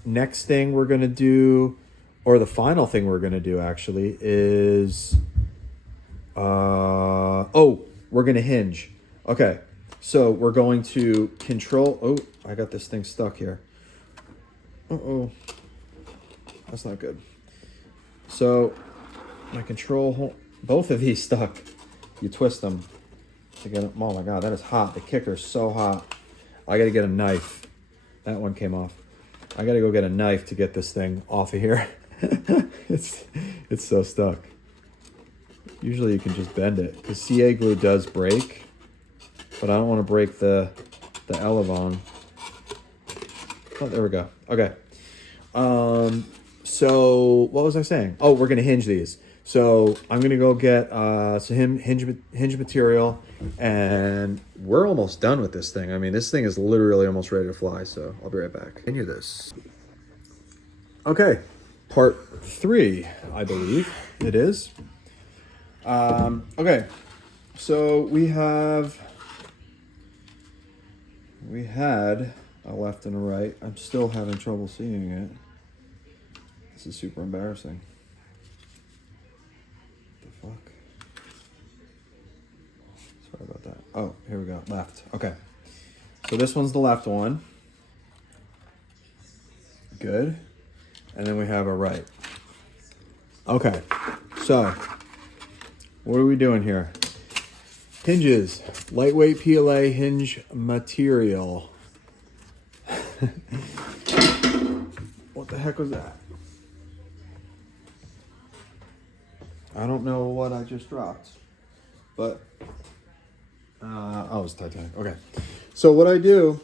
next thing we're gonna do, or the final thing we're gonna do actually is, we're gonna hinge. Okay, so we're going to control, oh, I got this thing stuck here. Uh-oh, that's not good. So my control, both of these stuck. You twist them to get them. Oh my God, that is hot. The kicker's so hot. I gotta get a knife. That one came off. I gotta go get a knife to get this thing off of here. It's so stuck. Usually you can just bend it because CA glue does break, but I don't want to break the elevon. Oh, there we go. Okay. So what was I saying? Oh, we're gonna hinge these. So I'm gonna go get some hinge material, and we're almost done with this thing. I mean, this thing is literally almost ready to fly. So I'll be right back. Continue this. Okay, part 3, I believe it is. Okay, so we had a left and a right. I'm still having trouble seeing it. This is super embarrassing. What the fuck? Sorry about that. Oh, here we go. Left. Okay. So this one's the left one. Good. And then we have a right. Okay. So, what are we doing here? Hinges. Lightweight PLA hinge material. What the heck was that? I don't know what I just dropped. But, oh, it's Titanic. Okay. So what I do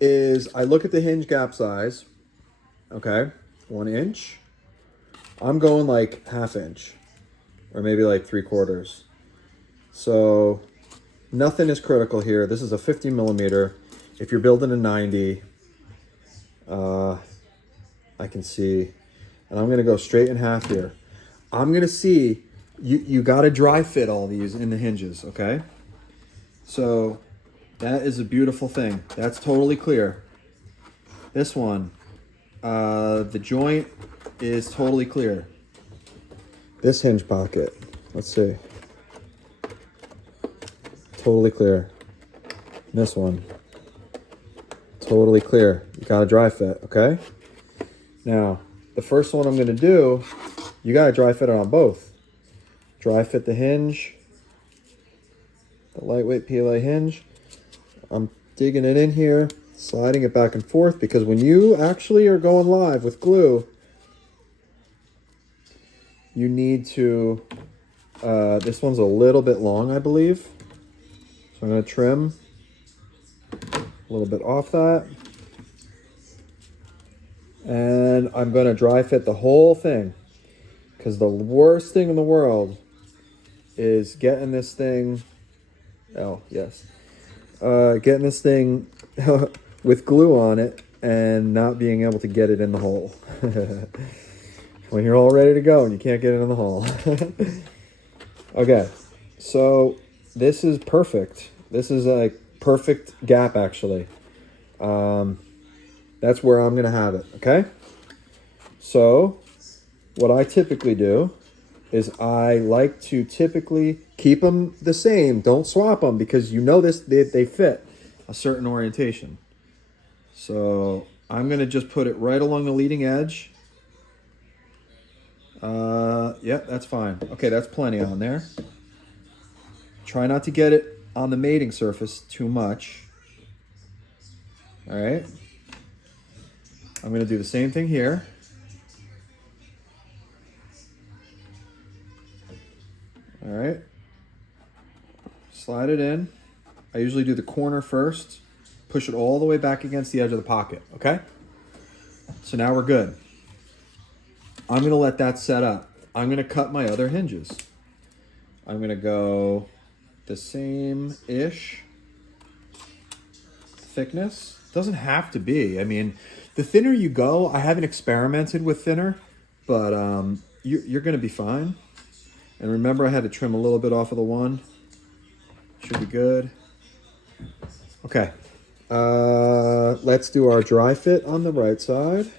is I look at the hinge gap size. Okay. 1 inch. I'm going like 1/2 inch. Or maybe like 3/4. So nothing is critical here. This is a 50 millimeter. If you're building a 90, I can see. And I'm going to go straight in half here. I'm going to see. You got to dry fit all these in the hinges, okay? So that is a beautiful thing. That's totally clear. This one, the joint is totally clear. This hinge pocket, let's see. Totally clear. This one, totally clear. You got to dry fit, okay? Now, the first one I'm going to do, you got to dry fit it on both. Dry fit the hinge, the lightweight PLA hinge. I'm digging it in here, sliding it back and forth, because when you actually are going live with glue, you need to, this one's a little bit long, I believe. So I'm going to trim a little bit off that. And I'm going to dry fit the whole thing, because the worst thing in the world is getting this thing, getting this thing with glue on it and not being able to get it in the hole. When you're all ready to go and you can't get it in the hole. Okay, so this is perfect. This is a perfect gap, actually. That's where I'm gonna have it, okay? So what I typically do is I like to typically keep them the same. Don't swap them, because you know this, they fit a certain orientation. So I'm going to just put it right along the leading edge. Yep, that's fine. Okay, that's plenty on there. Try not to get it on the mating surface too much. All right. I'm going to do the same thing here. All right, slide it in. I usually do the corner first, push it all the way back against the edge of the pocket, okay? So now we're good. I'm gonna let that set up. I'm gonna cut my other hinges. I'm gonna go the same-ish thickness. Doesn't have to be. I mean, the thinner you go, I haven't experimented with thinner, but you're gonna be fine. And remember, I had to trim a little bit off of the one. Should be good. Okay. Let's do our dry fit on the right side.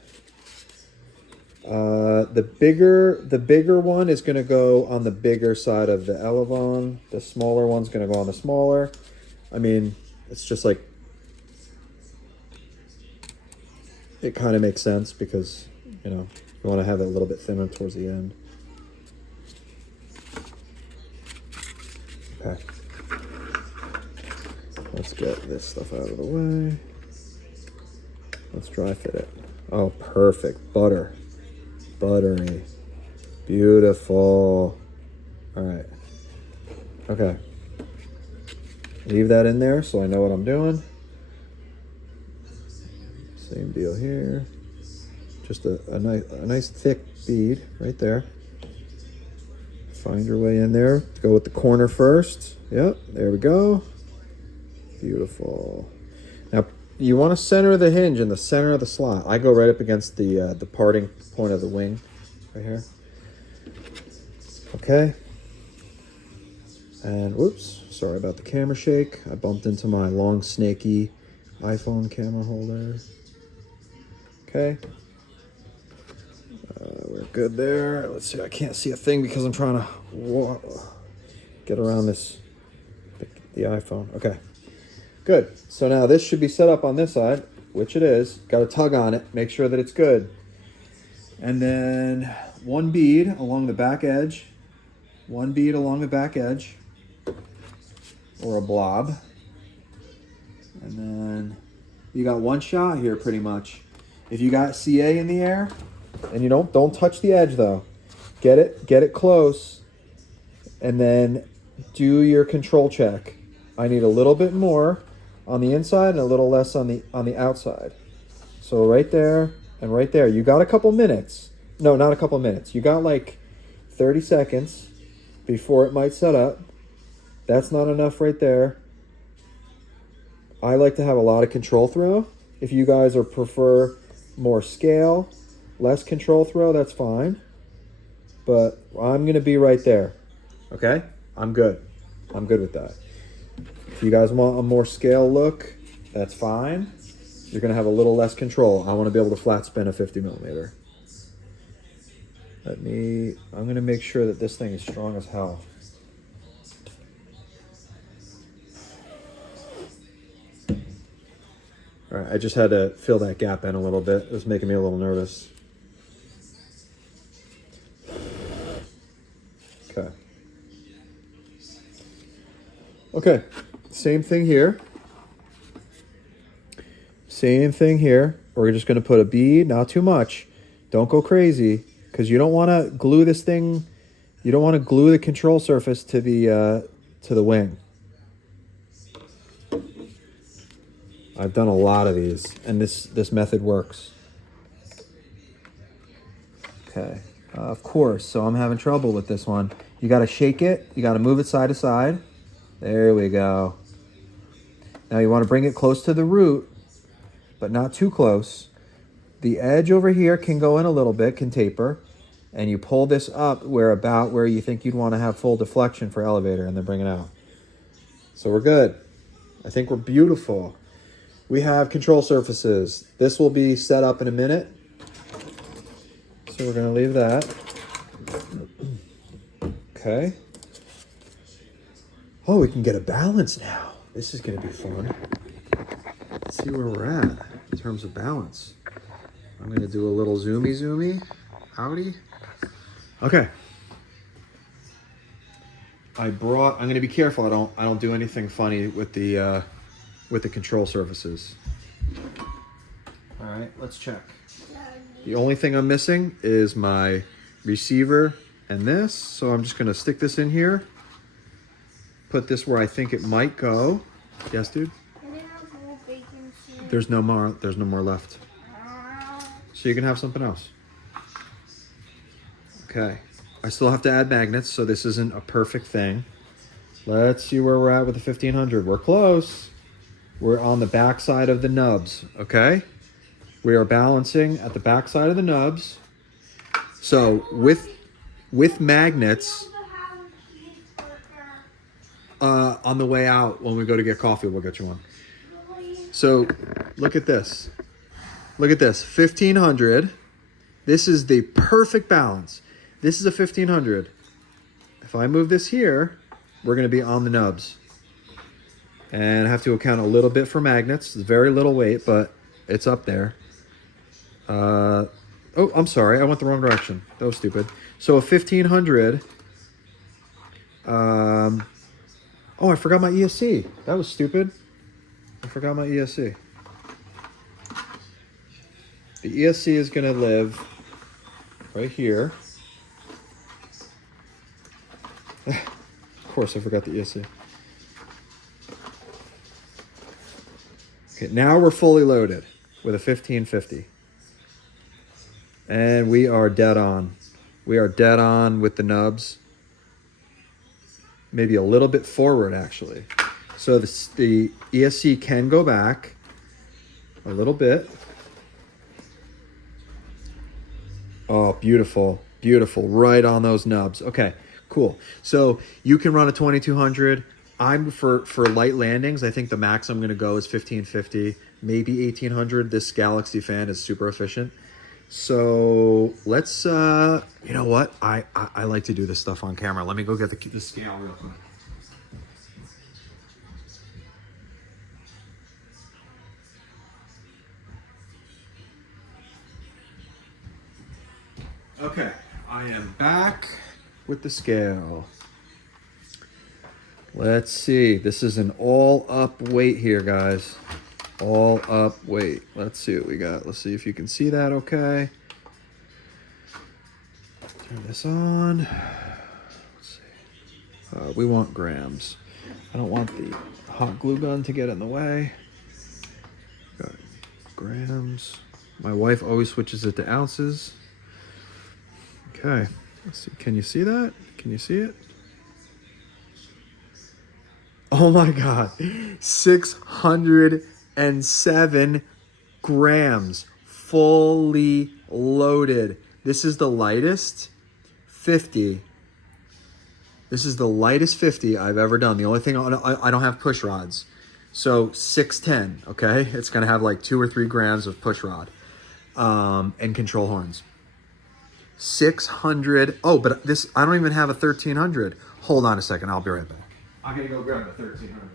The bigger one is going to go on the bigger side of the elevon. The smaller one's going to go on the smaller. I mean, it's just like, it kind of makes sense because, you know, you want to have it a little bit thinner towards the end. Okay. Let's get this stuff out of the way. Let's dry fit it. Oh, perfect. Butter. Buttery. Beautiful. All right. Okay. Leave that in there so I know what I'm doing. Same deal here. Just a nice thick bead right there. Find your way in there. Go with the corner first. Yep, there we go. Beautiful. Now, you want to center the hinge in the center of the slot. I go right up against the parting point of the wing, right here. Okay. And whoops, sorry about the camera shake. I bumped into my long, snaky iPhone camera holder. Okay. We're good there. Let's see. I can't see a thing because I'm trying to get around this, the iPhone. Okay. Good. So now this should be set up on this side, which it is. Got to tug on it. Make sure that it's good. And then one bead along the back edge. One bead along the back edge. Or a blob. And then you got one shot here pretty much. If you got CA in the air, and you don't touch the edge though. Get it close. And then do your control check. I need a little bit more on the inside and a little less on the outside. So right there and right there. You got a couple minutes. No, not a couple minutes. You got like 30 seconds before it might set up. That's not enough right there. I like to have a lot of control throw. If you guys prefer more scale, less control throw, that's fine. But I'm going to be right there. Okay? I'm good. I'm good with that. If you guys want a more scale look, that's fine. You're going to have a little less control. I want to be able to flat spin a 50 millimeter. I'm going to make sure that this thing is strong as hell. All right, I just had to fill that gap in a little bit. It was making me a little nervous. Okay. Okay, same thing here. Same thing here. We're just going to put a bead, not too much. Don't go crazy, because you don't want to glue this thing. You don't want to glue the control surface to the wing. I've done a lot of these, and this method works. Okay, of course, so I'm having trouble with this one. You got to shake it. You got to move it side to side. There we go. Now you want to bring it close to the root, but not too close. The edge over here can go in a little bit, can taper, and you pull this up about where you think you'd want to have full deflection for elevator, and then bring it out. So we're good. I think we're beautiful. We have control surfaces. This will be set up in a minute. So we're going to leave that. Okay. Oh, we can get a balance now. This is going to be fun. Let's see where we're at in terms of balance. I'm going to do a little zoomy, outy. Okay. I'm going to be careful. I don't do anything funny with the control surfaces. All right, let's check. The only thing I'm missing is my receiver and this. So I'm just going to stick this in here. Put this where I think it might go. Yes, dude? There's no more left. So you can have something else. Okay. I still have to add magnets, so this isn't a perfect thing. Let's see where we're at with the 1500. We're close. We're on the back side of the nubs, okay? We are balancing at the back side of the nubs. So with magnets, on the way out, when we go to get coffee, we'll get you one. So look at this. Look at this, 1500. This is the perfect balance. This is a 1500. If I move this here, we're going to be on the nubs. And I have to account a little bit for magnets. It's very little weight, but it's up there. Oh, I'm sorry. I went the wrong direction. That was stupid. So a 1500. Oh, I forgot my ESC. That was stupid. I forgot my ESC. The ESC is going to live right here. Of course, I forgot the ESC. Okay, now we're fully loaded with a 1550. And we are dead on. We are dead on with the nubs. Maybe a little bit forward, actually. So the ESC can go back a little bit. Oh, beautiful. Beautiful. Right on those nubs. Okay, cool. So you can run a 2200. I'm for light landings, I think the max I'm going to go is 1550, maybe 1800. This Galaxy fan is super efficient. So let's, you know what? I like to do this stuff on camera. Let me go get the scale real quick. Okay, I am back with the scale. Let's see. This is an all up weight here, guys. All up weight. Let's see what we got. Let's see if you can see that okay. Turn this on. Let's see. We want grams. I don't want the hot glue gun to get in the way. Got grams. My wife always switches it to ounces. Okay. Let's see. Can you see that? Can you see it? Oh my God. 607 grams. Fully loaded. This is the lightest 50. This is the lightest 50 I've ever done. The only thing, I don't have push rods. So 610, okay? It's gonna have like 2 or 3 grams of push rod and control horns. 600, oh, but this, I don't even have a 1300. Hold on a second, I'll be right back. I'm gonna go grab the 1300.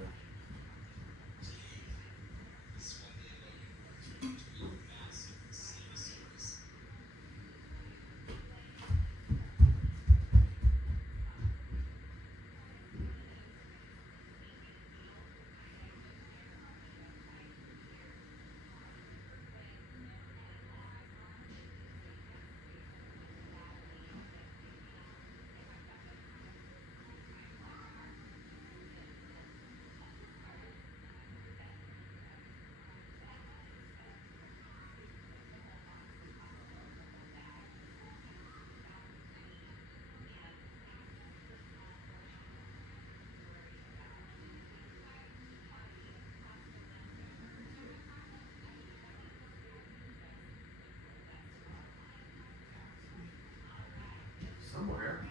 Somewhere.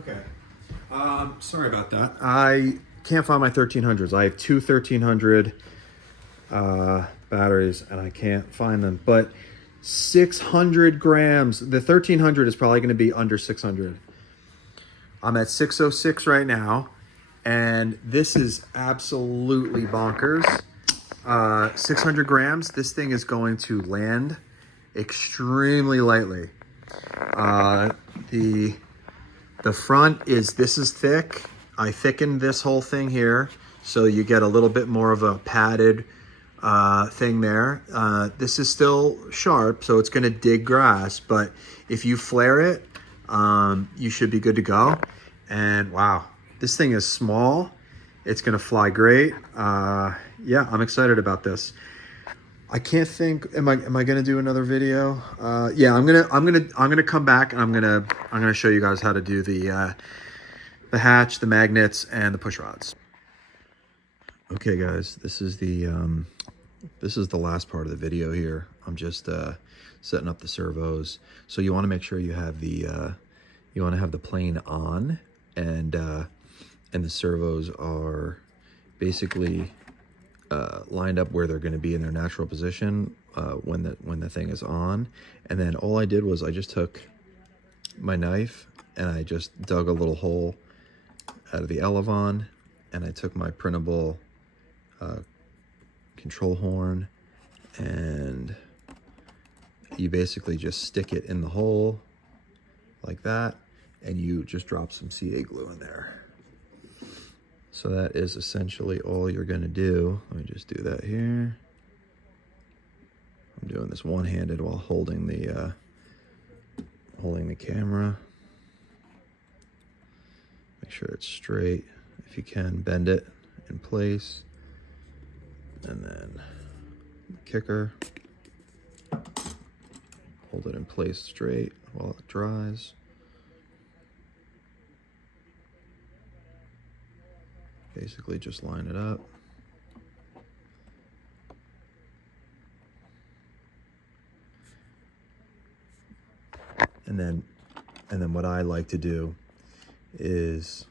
Okay. Sorry about that. I can't find my 1300s. I have 2 1300 batteries and I can't find them. But 600 grams. The 1300 is probably going to be under 600. I'm at 606 right now. And this is absolutely bonkers. 600 grams. This thing is going to land extremely lightly. The front is, this is thick. I thickened this whole thing here, so you get a little bit more of a padded thing there. This is still sharp, so it's gonna dig grass, but if you flare it, you should be good to go. And wow, this thing is small. It's gonna fly great. Yeah, I'm excited about this. I can't think. Am I gonna do another video? Yeah, I'm gonna come back and I'm gonna show you guys how to do the hatch, the magnets, and the push rods. Okay, guys, this is the last part of the video here. I'm just setting up the servos. So you want to make sure you have the plane on, and the servos are basically lined up where they're going to be in their natural position when the thing is on. And then all I did was I just took my knife and I just dug a little hole out of the elevon, and I took my printable control horn, and you basically just stick it in the hole like that, and you just drop some CA glue in there. So that is essentially all you're going to do. Let me just do that here. I'm doing this one-handed while holding the camera. Make sure it's straight. If you can, bend it in place. And then the kicker. Hold it in place straight while it dries. Basically just line it up. And then what I like to do is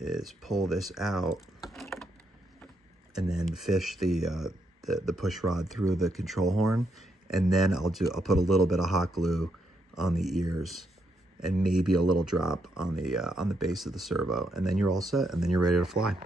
is pull this out and then fish the push rod through the control horn, and then I'll put a little bit of hot glue on the ears and maybe a little drop on the base of the servo, and then you're all set, and then you're ready to fly.